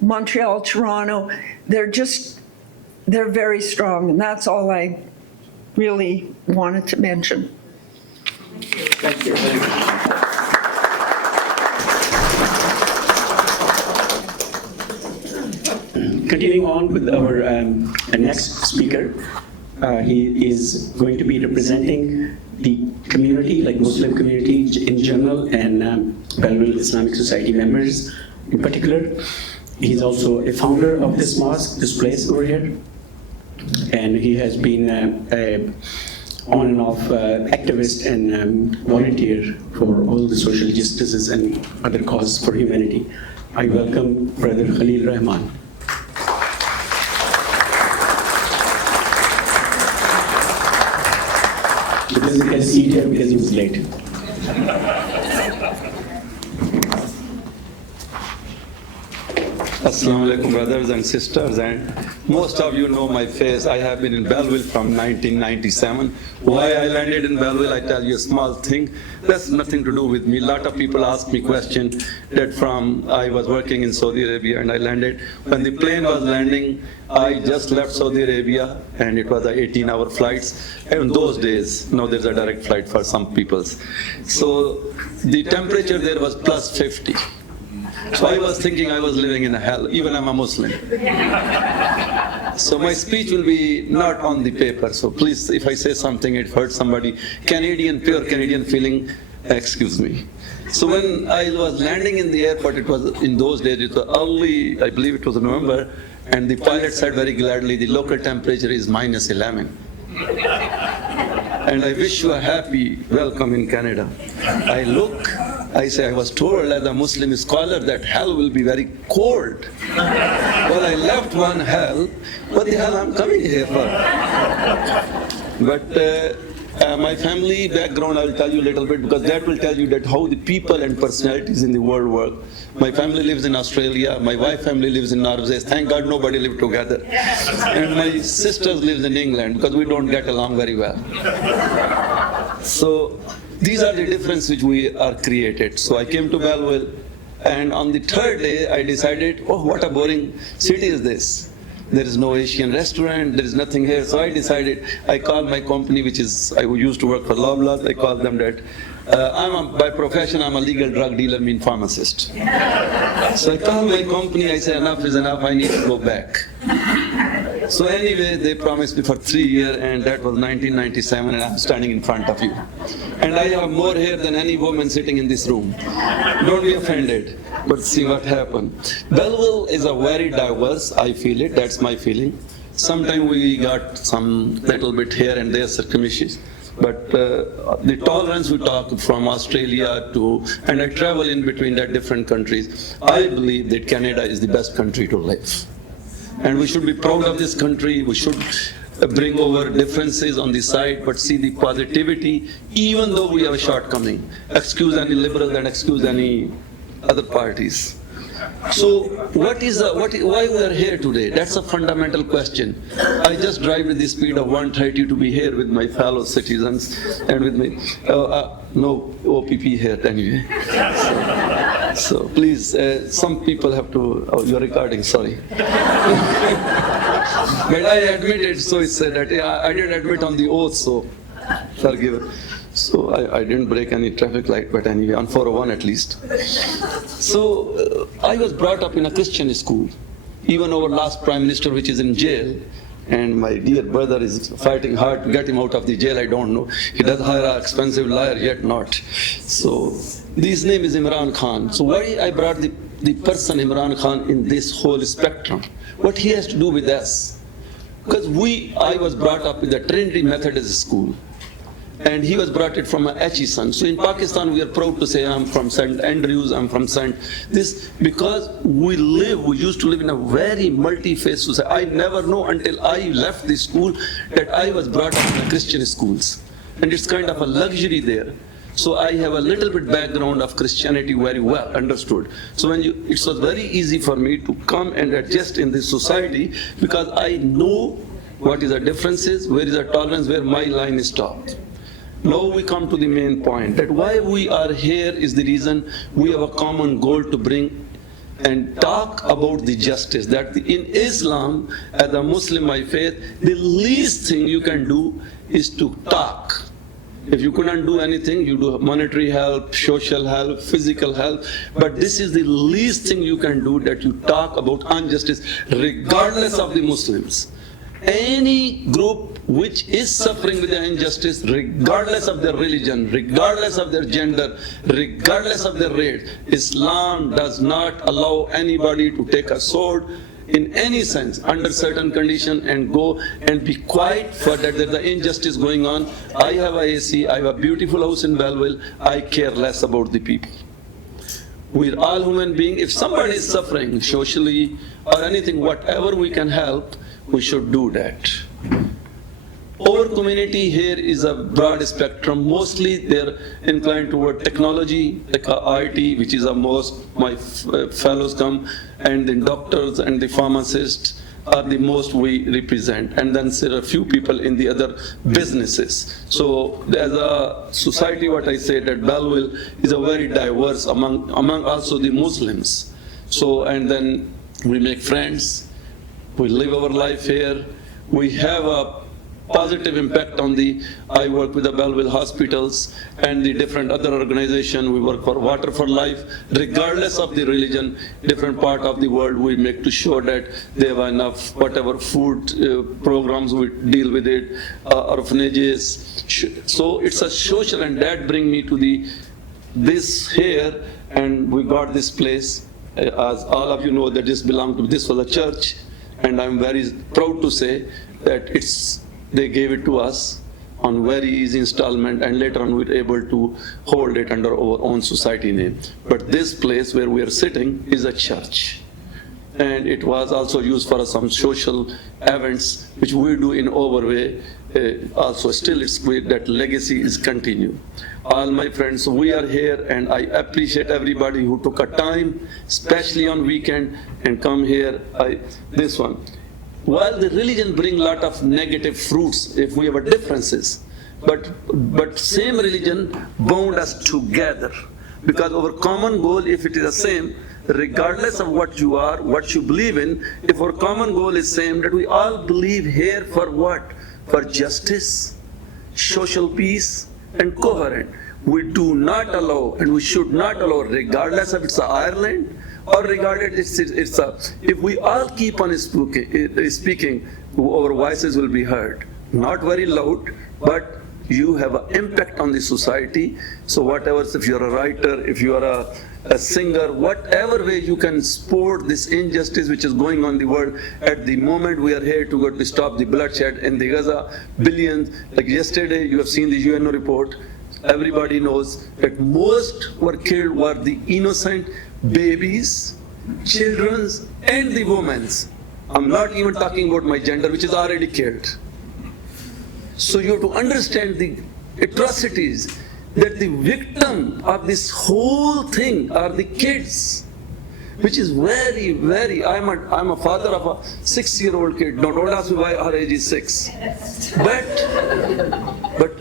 Montreal, Toronto. They're very strong, and that's all I really wanted to mention. Thank you. Continuing on with our next speaker, he is going to be representing the community, like Muslim community in general, and Belleville Islamic Society members in particular. He's also a founder of this mosque, this place over here, and he has been on and off activist and volunteer for all the social justices and other causes for humanity. I welcome Brother Khalil Rahman. Because he can see here because he was late. Assalamu alaikum, brothers and sisters, and most of you know my face. I have been in Belleville from 1997. Why I landed in Belleville, I tell you a small thing. That's nothing to do with me. A lot of people ask me questions that I was working in Saudi Arabia and I landed. When the plane was landing, I just left Saudi Arabia and it was an 18-hour flight. And in those days, now there's a direct flight for some peoples. So the temperature there was plus 50. So I was thinking I was living in a hell, even I'm a Muslim. So my speech will be not on the paper, so please, if I say something, it hurts somebody. Pure Canadian feeling, excuse me. So when I was landing in the airport, it was in those days, it was early, I believe it was November, and the pilot said very gladly, the local temperature is -11. And I wish you a happy welcome in Canada. I look, I say, I was told as a Muslim scholar that hell will be very cold. Well, I left one hell. What the hell I'm coming here for? But my family background, I'll tell you a little bit, because that will tell you that how the people and personalities in the world work. My family lives in Australia. My wife's family lives in Norway. Thank God nobody lived together. And my sisters lives in England because we don't get along very well. So these are the differences which we are created. So I came to Belleville, and on the third day I decided, oh, what a boring city is this. There is no Asian restaurant, there is nothing here. So I decided, I called my company, which is, I used to work for Loblaws, I called them that, by profession, I'm a legal drug dealer, mean pharmacist. So I called my company, I said, enough is enough, I need to go back. So anyway, they promised me for 3 years, and that was 1997, and I'm standing in front of you. And I have more hair than any woman sitting in this room. Don't be offended, but see what happened. Belleville is a very diverse, I feel it, that's my feeling. Sometimes we got some little bit here and there skirmishes. But the tolerance we talk from Australia to, and I travel in between that different countries, I believe that Canada is the best country to live. And we should be proud of this country. We should bring over differences on the side, but see the positivity, even though we have a shortcoming. Excuse any liberals and excuse any other parties. So why we are here today? That's a fundamental question. I just drive with the speed of 130 to be here with my fellow citizens and with me. No OPP here anyway. So please, some people have to, you're recording, sorry. But I admitted, so it's that I did admit on the oath, so forgive. So I didn't break any traffic light, but anyway, on 401 at least. So I was brought up in a Christian school. Even our last Prime Minister, which is in jail, and my dear brother is fighting hard to get him out of the jail, I don't know. He does hire an expensive lawyer, yet not. So his name is Imran Khan. So why I brought the person Imran Khan in this whole spectrum? What he has to do with us? Because I was brought up with the Trinity Methodist school. And he was brought it from a Atchison. So in Pakistan, we are proud to say, I'm from St. Andrews, I'm from this, because we used to live in a very multi-faith society. I never know until I left the school that I was brought up in the Christian schools. And it's kind of a luxury there. So I have a little bit background of Christianity very well understood. So it was very easy for me to come and adjust in this society, because I know what is the differences, where is the tolerance, where my line is stopped. Now we come to the main point, that why we are here is the reason we have a common goal to bring and talk about the justice. That in Islam, as a Muslim by faith, the least thing you can do is to talk. If you couldn't do anything, you do monetary help, social help, physical help, but this is the least thing you can do, that you talk about injustice, regardless of the Muslims. Any group which is suffering with the injustice, regardless of their religion, regardless of their gender, regardless of their race, Islam does not allow anybody to take a sword in any sense, under certain condition, and go and be quiet for that there's the injustice going on. I have a AC, I have a beautiful house in Belleville, I care less about the people. We're all human beings. If somebody is suffering socially or anything, whatever we can help, we should do that. Our community here is a broad spectrum. Mostly they're inclined toward technology, like IT, which is my fellows come, and the doctors and the pharmacists are the most we represent. And then there are a few people in the other businesses. So as a society, what I say, that Belleville is a very diverse among also the Muslims. So, and then we make friends, we live our life here, we have a positive impact on I work with the Belleville hospitals and the different other organizations. We work for Water for Life. Regardless of the religion, different part of the world, we make to sure that they have enough, whatever food programs, we deal with it, orphanages. So it's a social, and that brings me to this here, and we got this place. As all of you know, that this was a church, and I'm very proud to say that they gave it to us on very easy installment, and later on we were able to hold it under our own society name. But this place where we are sitting is a church. And it was also used for some social events, which we do in our way. Also still that legacy is continued. All my friends, we are here, and I appreciate everybody who took a time, especially on weekend, and come here. This one. While the religion bring lot of negative fruits if we have differences, but same religion bound us together, because our common goal, if it is the same, regardless of what you are, what you believe in, if our common goal is same, that we all believe here for what? For justice, social peace, and coherence. We do not allow, and we should not allow, regardless of it's Ireland, or regardless if we all keep on speaking, our voices will be heard. Not very loud, but you have an impact on the society. So whatever, if you're a writer, if you are a singer, whatever way you can support this injustice which is going on in the world. At the moment we are here to go to stop the bloodshed in the Gaza, billions. Like yesterday you have seen the UNO report. Everybody knows that most were killed were the innocent babies, children, and the women. I'm not even talking about my gender, which is already killed. So you have to understand the atrocities, that the victim of this whole thing are the kids, which is very, very, I'm a father of a 6-year-old kid. Don't ask me why her age is 6. But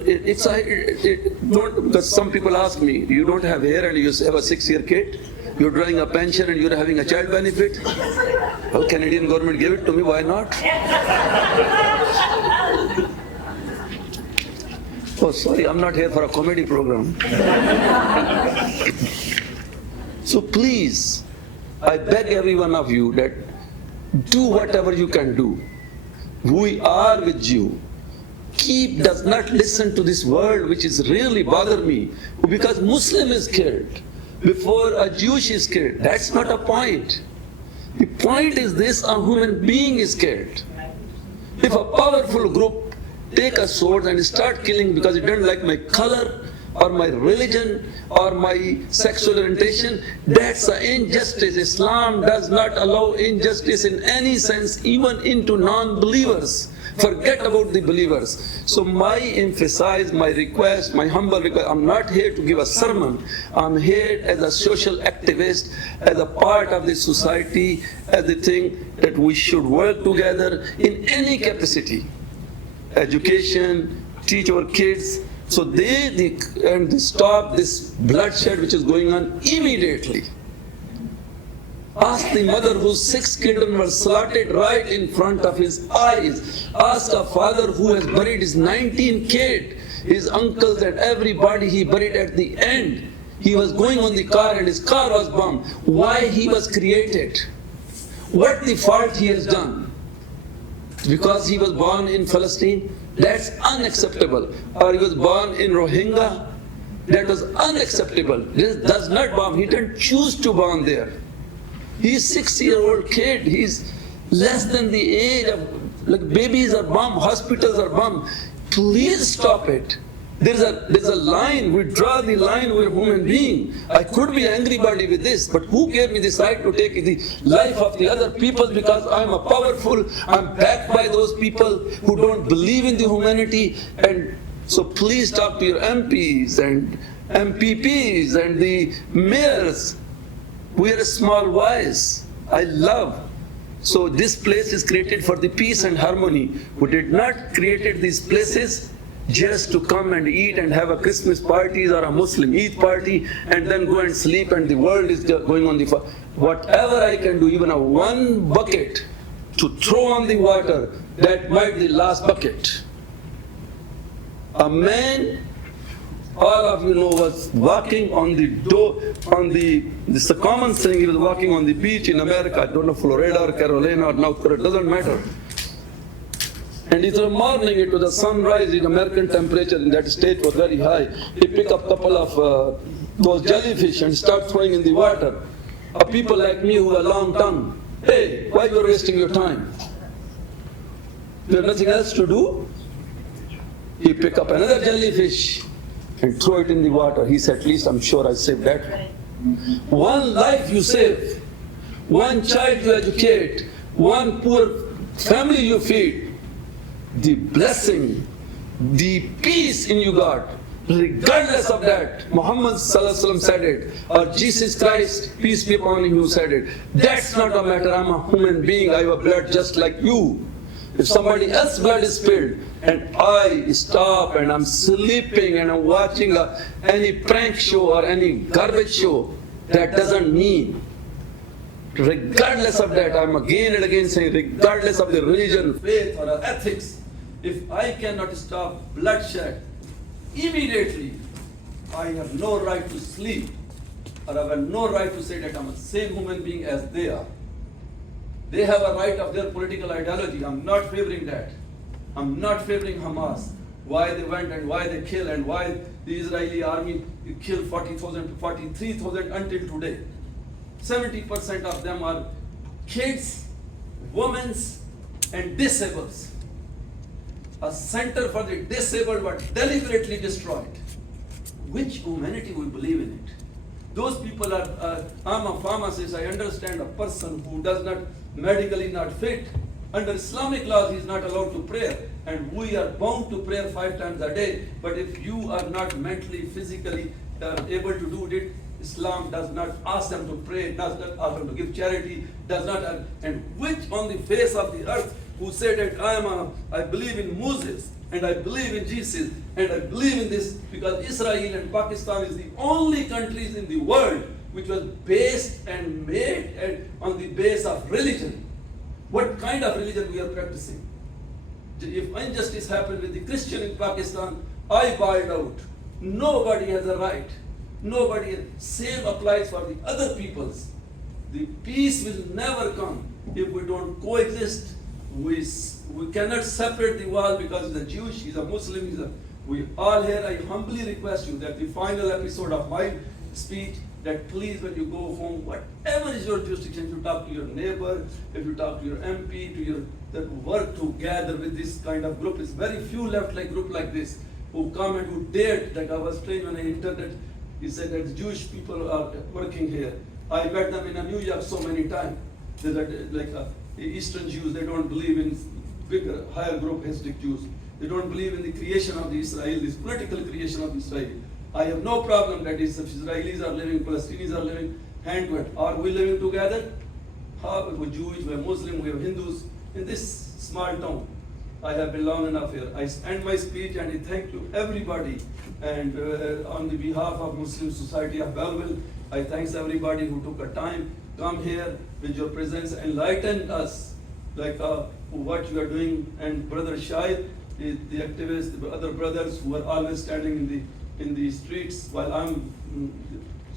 because some people ask me, you don't have hair and you have a 6-year kid? You're drawing a pension and you're having a child benefit? Well, Canadian government gave it to me, why not? Oh, sorry, I'm not here for a comedy program. So please, I beg every one of you that do whatever you can do. We are with you. Does not listen to this word which is really bother me. Because Muslim is killed before a Jewish is killed. That's not a point. The point is this, a human being is killed. If a powerful group take a sword and start killing because it doesn't like my color or my religion or my sexual orientation, that's an injustice. Islam does not allow injustice in any sense, even into non-believers. Forget about the believers. So my emphasize, my request, my humble request, I'm not here to give a sermon. I'm here as a social activist, as a part of the society, as the thing that we should work together in any capacity. Education, teach our kids, so they stop this bloodshed which is going on immediately. Ask the mother whose 6 children were slaughtered right in front of his eyes. Ask a father who has buried his 19 kids, his uncles and everybody he buried at the end. He was going on the car and his car was bombed. Why he was created? What the fault he has done? Because he was born in Palestine? That's unacceptable. Or he was born in Rohingya? That was unacceptable. This does not bomb. He didn't choose to born there. He's a 6-year-old kid. He's less than the age of, like, babies are bombed, hospitals are bombed. Please stop it. There's a line, we draw the line with a human being. I could be angry body with this, but who gave me this right to take the life of the other people because I'm a powerful, I'm backed by those people who don't believe in the humanity. And so please talk to your MPs and MPPs and the mayors. We are a small voice. I love. So this place is created for the peace and harmony. We did not create these places just to come and eat and have a Christmas party or a Muslim Eid party and then go and sleep and the world is going on the fire. Whatever I can do, even a one bucket to throw on the water, that might be the last bucket. A man, all of you know, was walking on the this is a common thing, he was walking on the beach in America, I don't know, Florida or Carolina or North Carolina, it doesn't matter. And in the morning, it was a sunrise in American temperature in that state was very high. He picked up a couple of those jellyfish and start throwing in the water. People like me who have a long tongue, hey, why you're wasting your time? You have nothing else to do? He picked up another jellyfish and throw it in the water. He said, at least I'm sure I saved that. One life you save, one child you educate, one poor family you feed. The blessing, the peace in you got, regardless of that. Muhammad said it, or Jesus Christ, peace be upon him, who said it. That's not a matter. I'm a human being. I have blood just like you. If somebody else's blood is spilled and I stop and I'm sleeping and I'm watching any prank show or any garbage show, that doesn't mean regardless of that, I'm again and again saying, regardless of the religion, faith, or ethics, if I cannot stop bloodshed immediately, I have no right to sleep, or I have no right to say that I'm the same human being as they are. They have a right of their political ideology. I'm not favoring that. I'm not favoring Hamas. Why they went and why they kill and why the Israeli army killed 40,000 to 43,000 until today. 70% of them are kids, women, and disabled. A center for the disabled was deliberately destroyed. Which humanity will believe in it? Those people are, I'm a pharmacist, I understand a person who does not, medically not fit. Under Islamic laws, he is not allowed to pray. And we are bound to pray 5 times a day. But if you are not mentally, physically able to do it, Islam does not ask them to pray, does not ask them to give charity, does not, and which on the face of the earth who said that I believe in Moses, and I believe in Jesus, and I believe in this, because Israel and Pakistan is the only countries in the world which was based and made on the base of religion. What kind of religion we are practicing? If injustice happened with the Christian in Pakistan, I bowed out. Nobody has a right. Nobody. Same applies for the other peoples. The peace will never come if we don't coexist. We cannot separate the wall because he's a Jewish, he's a Muslim, we all here, I humbly request you that the final episode of my speech, that please when you go home, whatever is your jurisdiction, you talk to your neighbor, if you talk to your MP, that work together with this kind of group. It's very few left like group like this who come and who dared, like I was trained when I entered that, he said that Jewish people are working here. I met them in New York so many times. The Eastern Jews, they don't believe in bigger, higher group Hasidic Jews. They don't believe in the creation of the Israel, this political creation of Israel. I have no problem that if Israelis are living, Palestinians are living hand to hand. Are we living together? We're Jewish, we're Muslim, we're Hindus. In this small town, I have been long enough here. I end my speech and I thank you everybody. And on the behalf of Muslim Society of Belleville, I thank everybody who took a time, come here with your presence, enlighten us like what you are doing. And Brother Shahid, the activists, the other brothers who are always standing in the streets while I'm,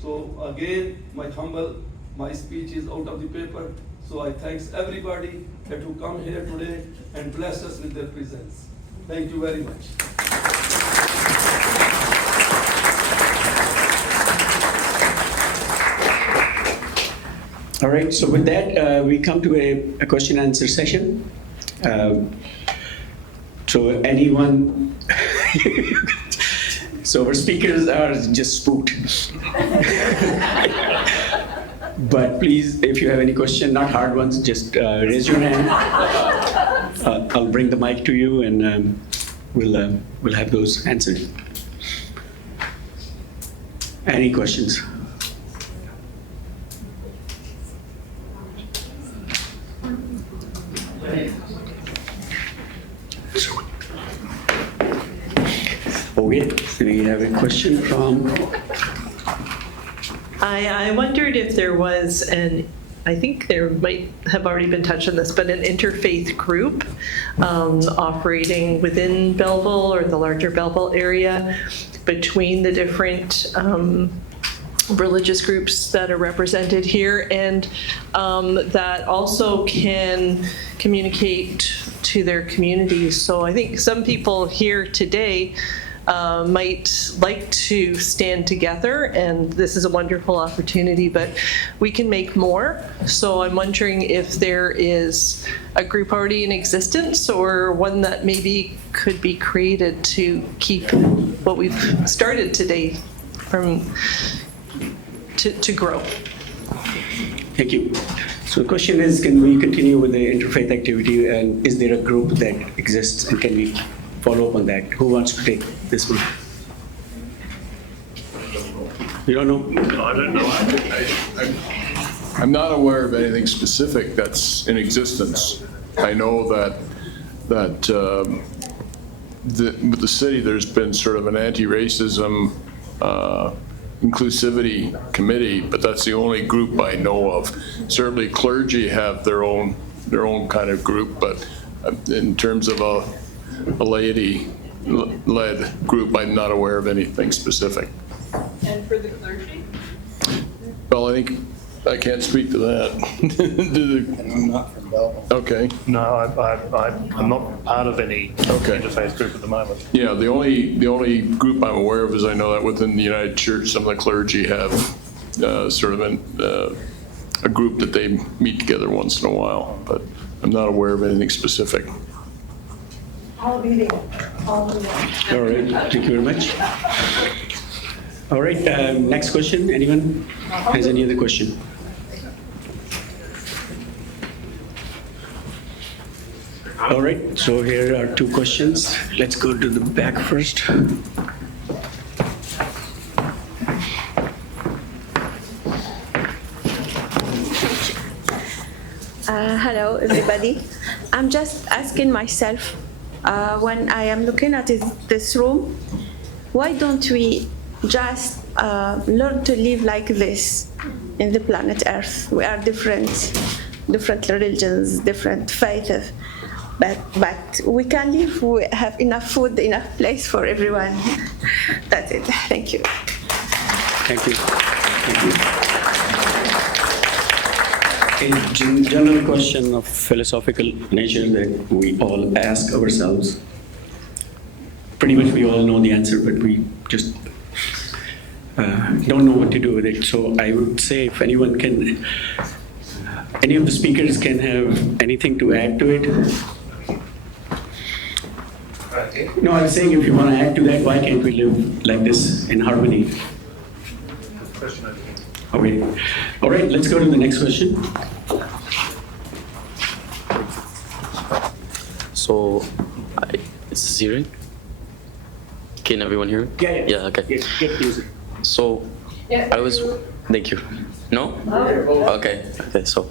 so again, my speech is out of the paper. So I thanks everybody that who come here today and bless us with their presence. Thank you very much. All right, so with that, we come to a question and answer session. So anyone, so our speakers are just spooked. But please, if you have any question, not hard ones, just raise your hand. I'll bring the mic to you and we'll have those answered. Any questions? Okay, so we have a question from... I wondered if there was I think there might have already been touched on this, but an interfaith group operating within Belleville or the larger Belleville area between the different religious groups that are represented here, and that also can communicate to their communities. So I think some people here today might like to stand together, and this is a wonderful opportunity, but we can make more. So I'm wondering if there is a group already in existence or one that maybe could be created to keep what we've started today to grow. Thank you. So the question is, can we continue with the interfaith activity, and is there a group that exists, and can we follow up on that? Who wants to take this one? You don't know? No, I don't know. I'm not aware of anything specific that's in existence. I know that with the city, there's been sort of an anti-racism inclusivity committee, but that's the only group I know of. Certainly clergy have their own kind of group, but in terms of a laity-led group, I'm not aware of anything specific. And for the clergy? Well, I think I can't speak to that. I'm not from Belleville. Okay. No, I'm not part of any interfaith group at the moment. Yeah, the only group I'm aware of is I know that within the United Church, some of the clergy have sort of a group that they meet together once in a while, but I'm not aware of anything specific. All right, thank you very much. All right, next question. Anyone has any other question? All right, so here are two questions. Let's go to the back first. Hello, everybody. I'm just asking myself, when I am looking at this room, why don't we just learn to live like this in the planet Earth? We are different religions, different faiths, but we can live. We have enough food, enough place for everyone. That's it. Thank you. Thank you. Thank you. A general question of philosophical nature that we all ask ourselves. Pretty much we all know the answer, but we just don't know what to do with it. So I would say if anyone can, any of the speakers can have anything to add to it. No, I was saying if you want to add to that, why can't we live like this in harmony? Okay. All right, let's go to the next question. So, is this hearing? Can everyone hear me? Yeah, okay. Get music. So, thank you. No? Okay, so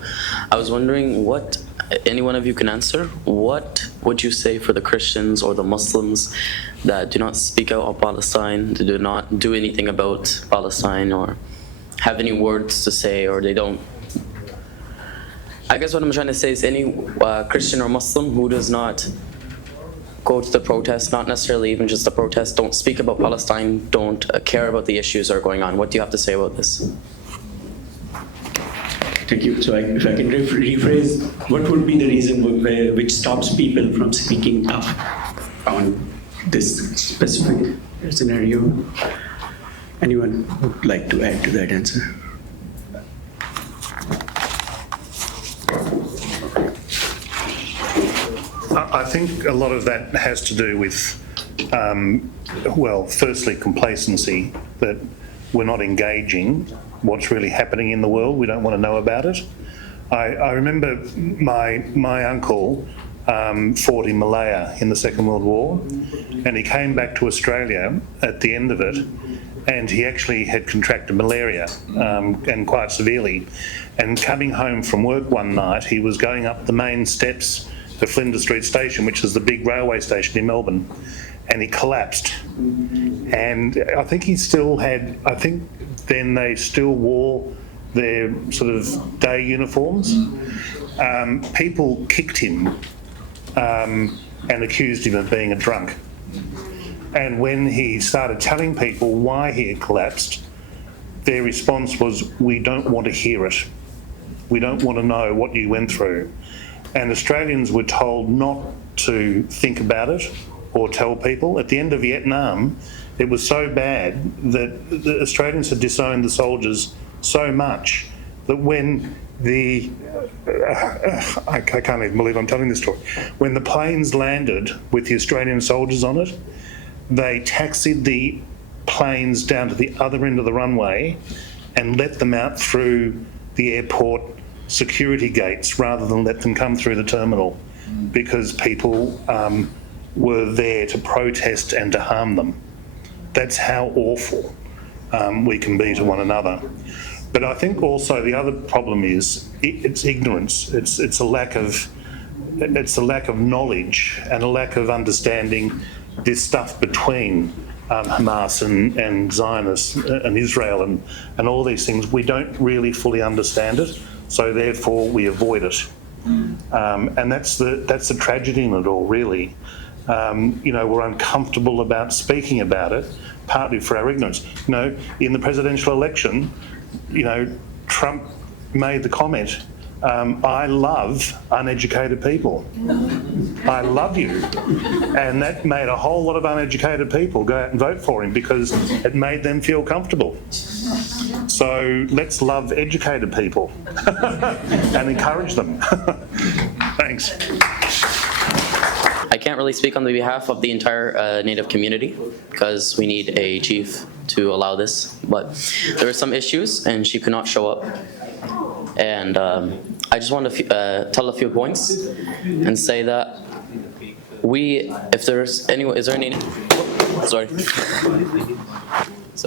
I was wondering what, any one of you can answer, what would you say for the Christians or the Muslims that do not speak out on Palestine, that do not do anything about Palestine or have any words to say, or they don't? I guess what I'm trying to say is any Christian or Muslim who does not go to the protest, not necessarily even just the protest, don't speak about Palestine, don't care about the issues that are going on. What do you have to say about this? Thank you. So if I can rephrase, what would be the reason which stops people from speaking up on this specific scenario? Anyone would like to add to that answer? I think a lot of that has to do with, well, firstly, complacency, that we're not engaging what's really happening in the world. We don't want to know about it. I remember my uncle fought in Malaya in the Second World War, and he came back to Australia at the end of it, and he actually had contracted malaria, and quite severely. And coming home from work one night, he was going up the main steps at Flinders Street Station, which is the big railway station in Melbourne, and he collapsed. And I think he still had, I think then they still wore their sort of day uniforms. People kicked him and accused him of being a drunk. And when he started telling people why he had collapsed, their response was, "We don't want to hear it. We don't want to know what you went through." And Australians were told not to think about it or tell people. At the end of Vietnam, it was so bad that the Australians had disowned the soldiers so much that when I can't even believe I'm telling this story. When the planes landed with the Australian soldiers on it, they taxied the planes down to the other end of the runway and let them out through the airport security gates rather than let them come through the terminal, because people were there to protest and to harm them. That's how awful we can be to one another. But I think also the other problem is it's ignorance. It's a lack of knowledge and a lack of understanding this stuff between Hamas and Zionists and Israel and all these things. We don't really fully understand it, so therefore we avoid it. And that's the tragedy in it all, really. We're uncomfortable about speaking about it, partly for our ignorance. In the presidential election, Trump made the comment, I love uneducated people. I love you. And that made a whole lot of uneducated people go out and vote for him because it made them feel comfortable. So let's love educated people and encourage them. Thanks. I can't really speak on the behalf of the entire Native community because we need a chief to allow this, but there were some issues and she could not show up. And I just want to tell a few points and say that if there's anyone, is there any, sorry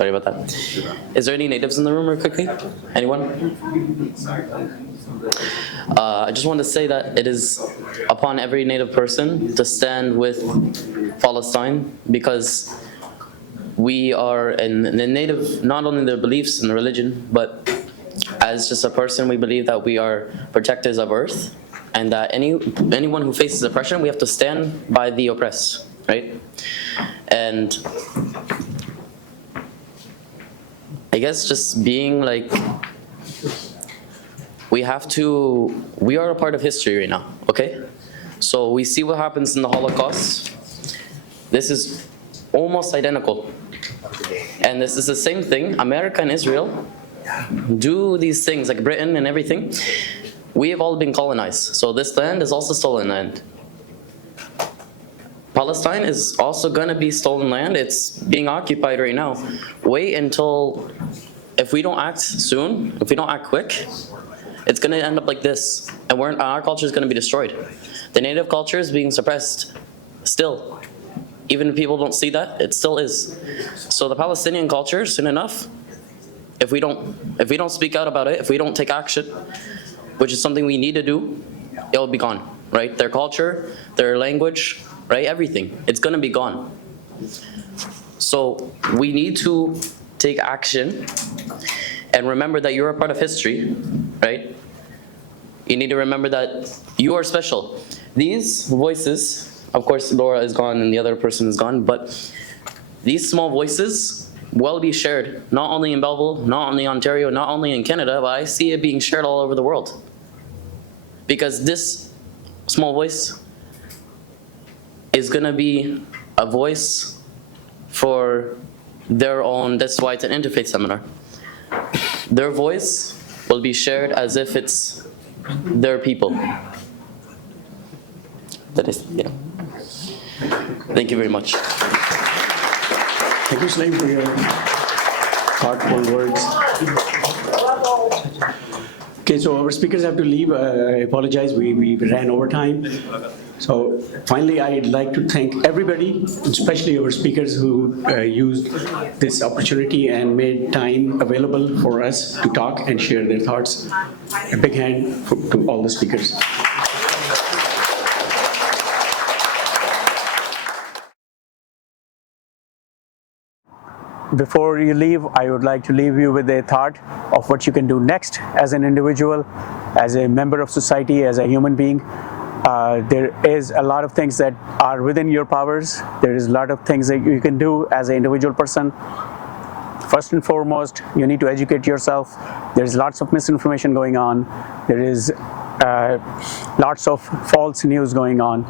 about that. Is there any natives in the room, or quickly? Anyone? I just want to say that it is upon every native person to stand with Palestine, because we are in the native, not only their beliefs and religion, but as just a person, we believe that we are protectors of earth, and that anyone who faces oppression, we have to stand by the oppressed, right? And I guess just being like, we are a part of history right now, okay? So we see what happens in the Holocaust. This is almost identical. And this is the same thing. America and Israel do these things, like Britain and everything. We have all been colonized. So this land is also stolen land. Palestine is also gonna be stolen land. It's being occupied right now. Wait until, if we don't act soon, if we don't act quick, it's gonna end up like this. And our culture is gonna be destroyed. The native culture is being suppressed still. Even if people don't see that, it still is. So the Palestinian culture, soon enough, if we don't speak out about it, if we don't take action, which is something we need to do, it will be gone, right? Their culture, their language, right? Everything, it's gonna be gone. So we need to take action and remember that you're a part of history, right? You need to remember that you are special. These voices, of course, Laura is gone and the other person is gone, but these small voices will be shared, not only in Belleville, not only Ontario, not only in Canada, but I see it being shared all over the world. Because this small voice is gonna be a voice for their own, that's why it's an interfaith seminar. Their voice will be shared as if it's their people. That is, yeah. Thank you very much. Thank you, Slim, for your thoughtful words. Okay, so our speakers have to leave. I apologize, we ran over time. So finally, I'd like to thank everybody, especially our speakers who used this opportunity and made time available for us to talk and share their thoughts. A big hand to all the speakers. Before you leave, I would like to leave you with a thought of what you can do next as an individual, as a member of society, as a human being. There is a lot of things that are within your powers. There is a lot of things that you can do as an individual person. First and foremost, you need to educate yourself. There's lots of misinformation going on. There is lots of false news going on.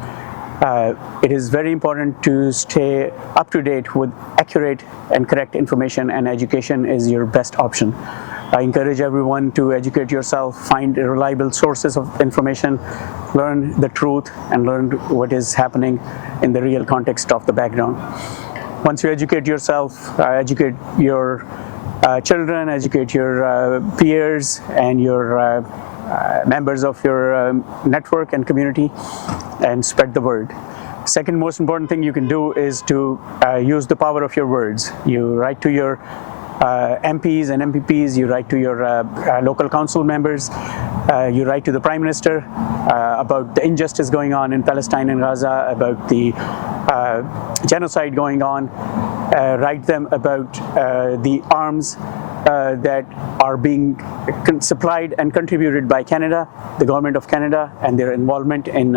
It is very important to stay up to date with accurate and correct information, and education is your best option. I encourage everyone to educate yourself, find reliable sources of information, learn the truth, and learn what is happening in the real context of the background. Once you educate yourself, educate your children, educate your peers, and your members of your network and community, and spread the word. Second most important thing you can do is to use the power of your words. You write to your MPs and MPPs, you write to your local council members, You write to the Prime Minister about the injustice going on in Palestine and Gaza, about the genocide going on. Write them about the arms that are being supplied and contributed by Canada, the government of Canada, and their involvement in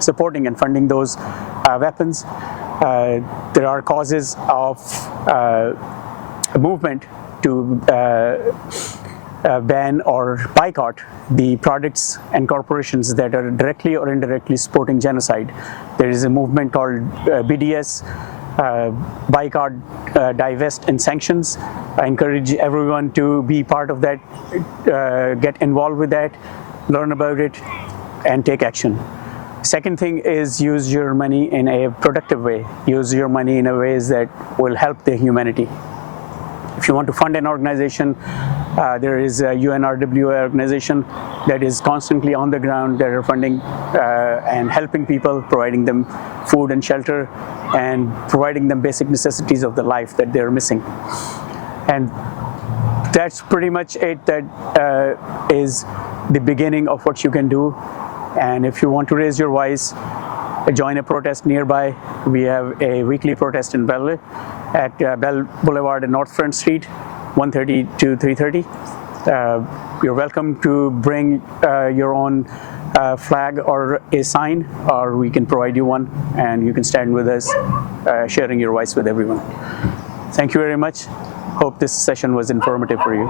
supporting and funding those weapons. There are causes of a movement to ban or boycott the products and corporations that are directly or indirectly supporting genocide. There is a movement called BDS, boycott, divest, and sanctions. I encourage everyone to be part of that, get involved with that, learn about it, and take action. Second thing is use your money in a productive way. Use your money in a ways that will help the humanity. If you want to fund an organization, there is a UNRWA organization that is constantly on the ground that are funding and helping people, providing them food and shelter, and providing them basic necessities of the life that they're missing. And that's pretty much it. That is the beginning of what you can do. And if you want to raise your voice, join a protest nearby. We have a weekly protest in Belleville at Bell Boulevard and North Front Street, 1:30 to 3:30. You're welcome to bring your own flag or a sign, or we can provide you one, and you can stand with us, sharing your voice with everyone. Thank you very much. Hope this session was informative for you.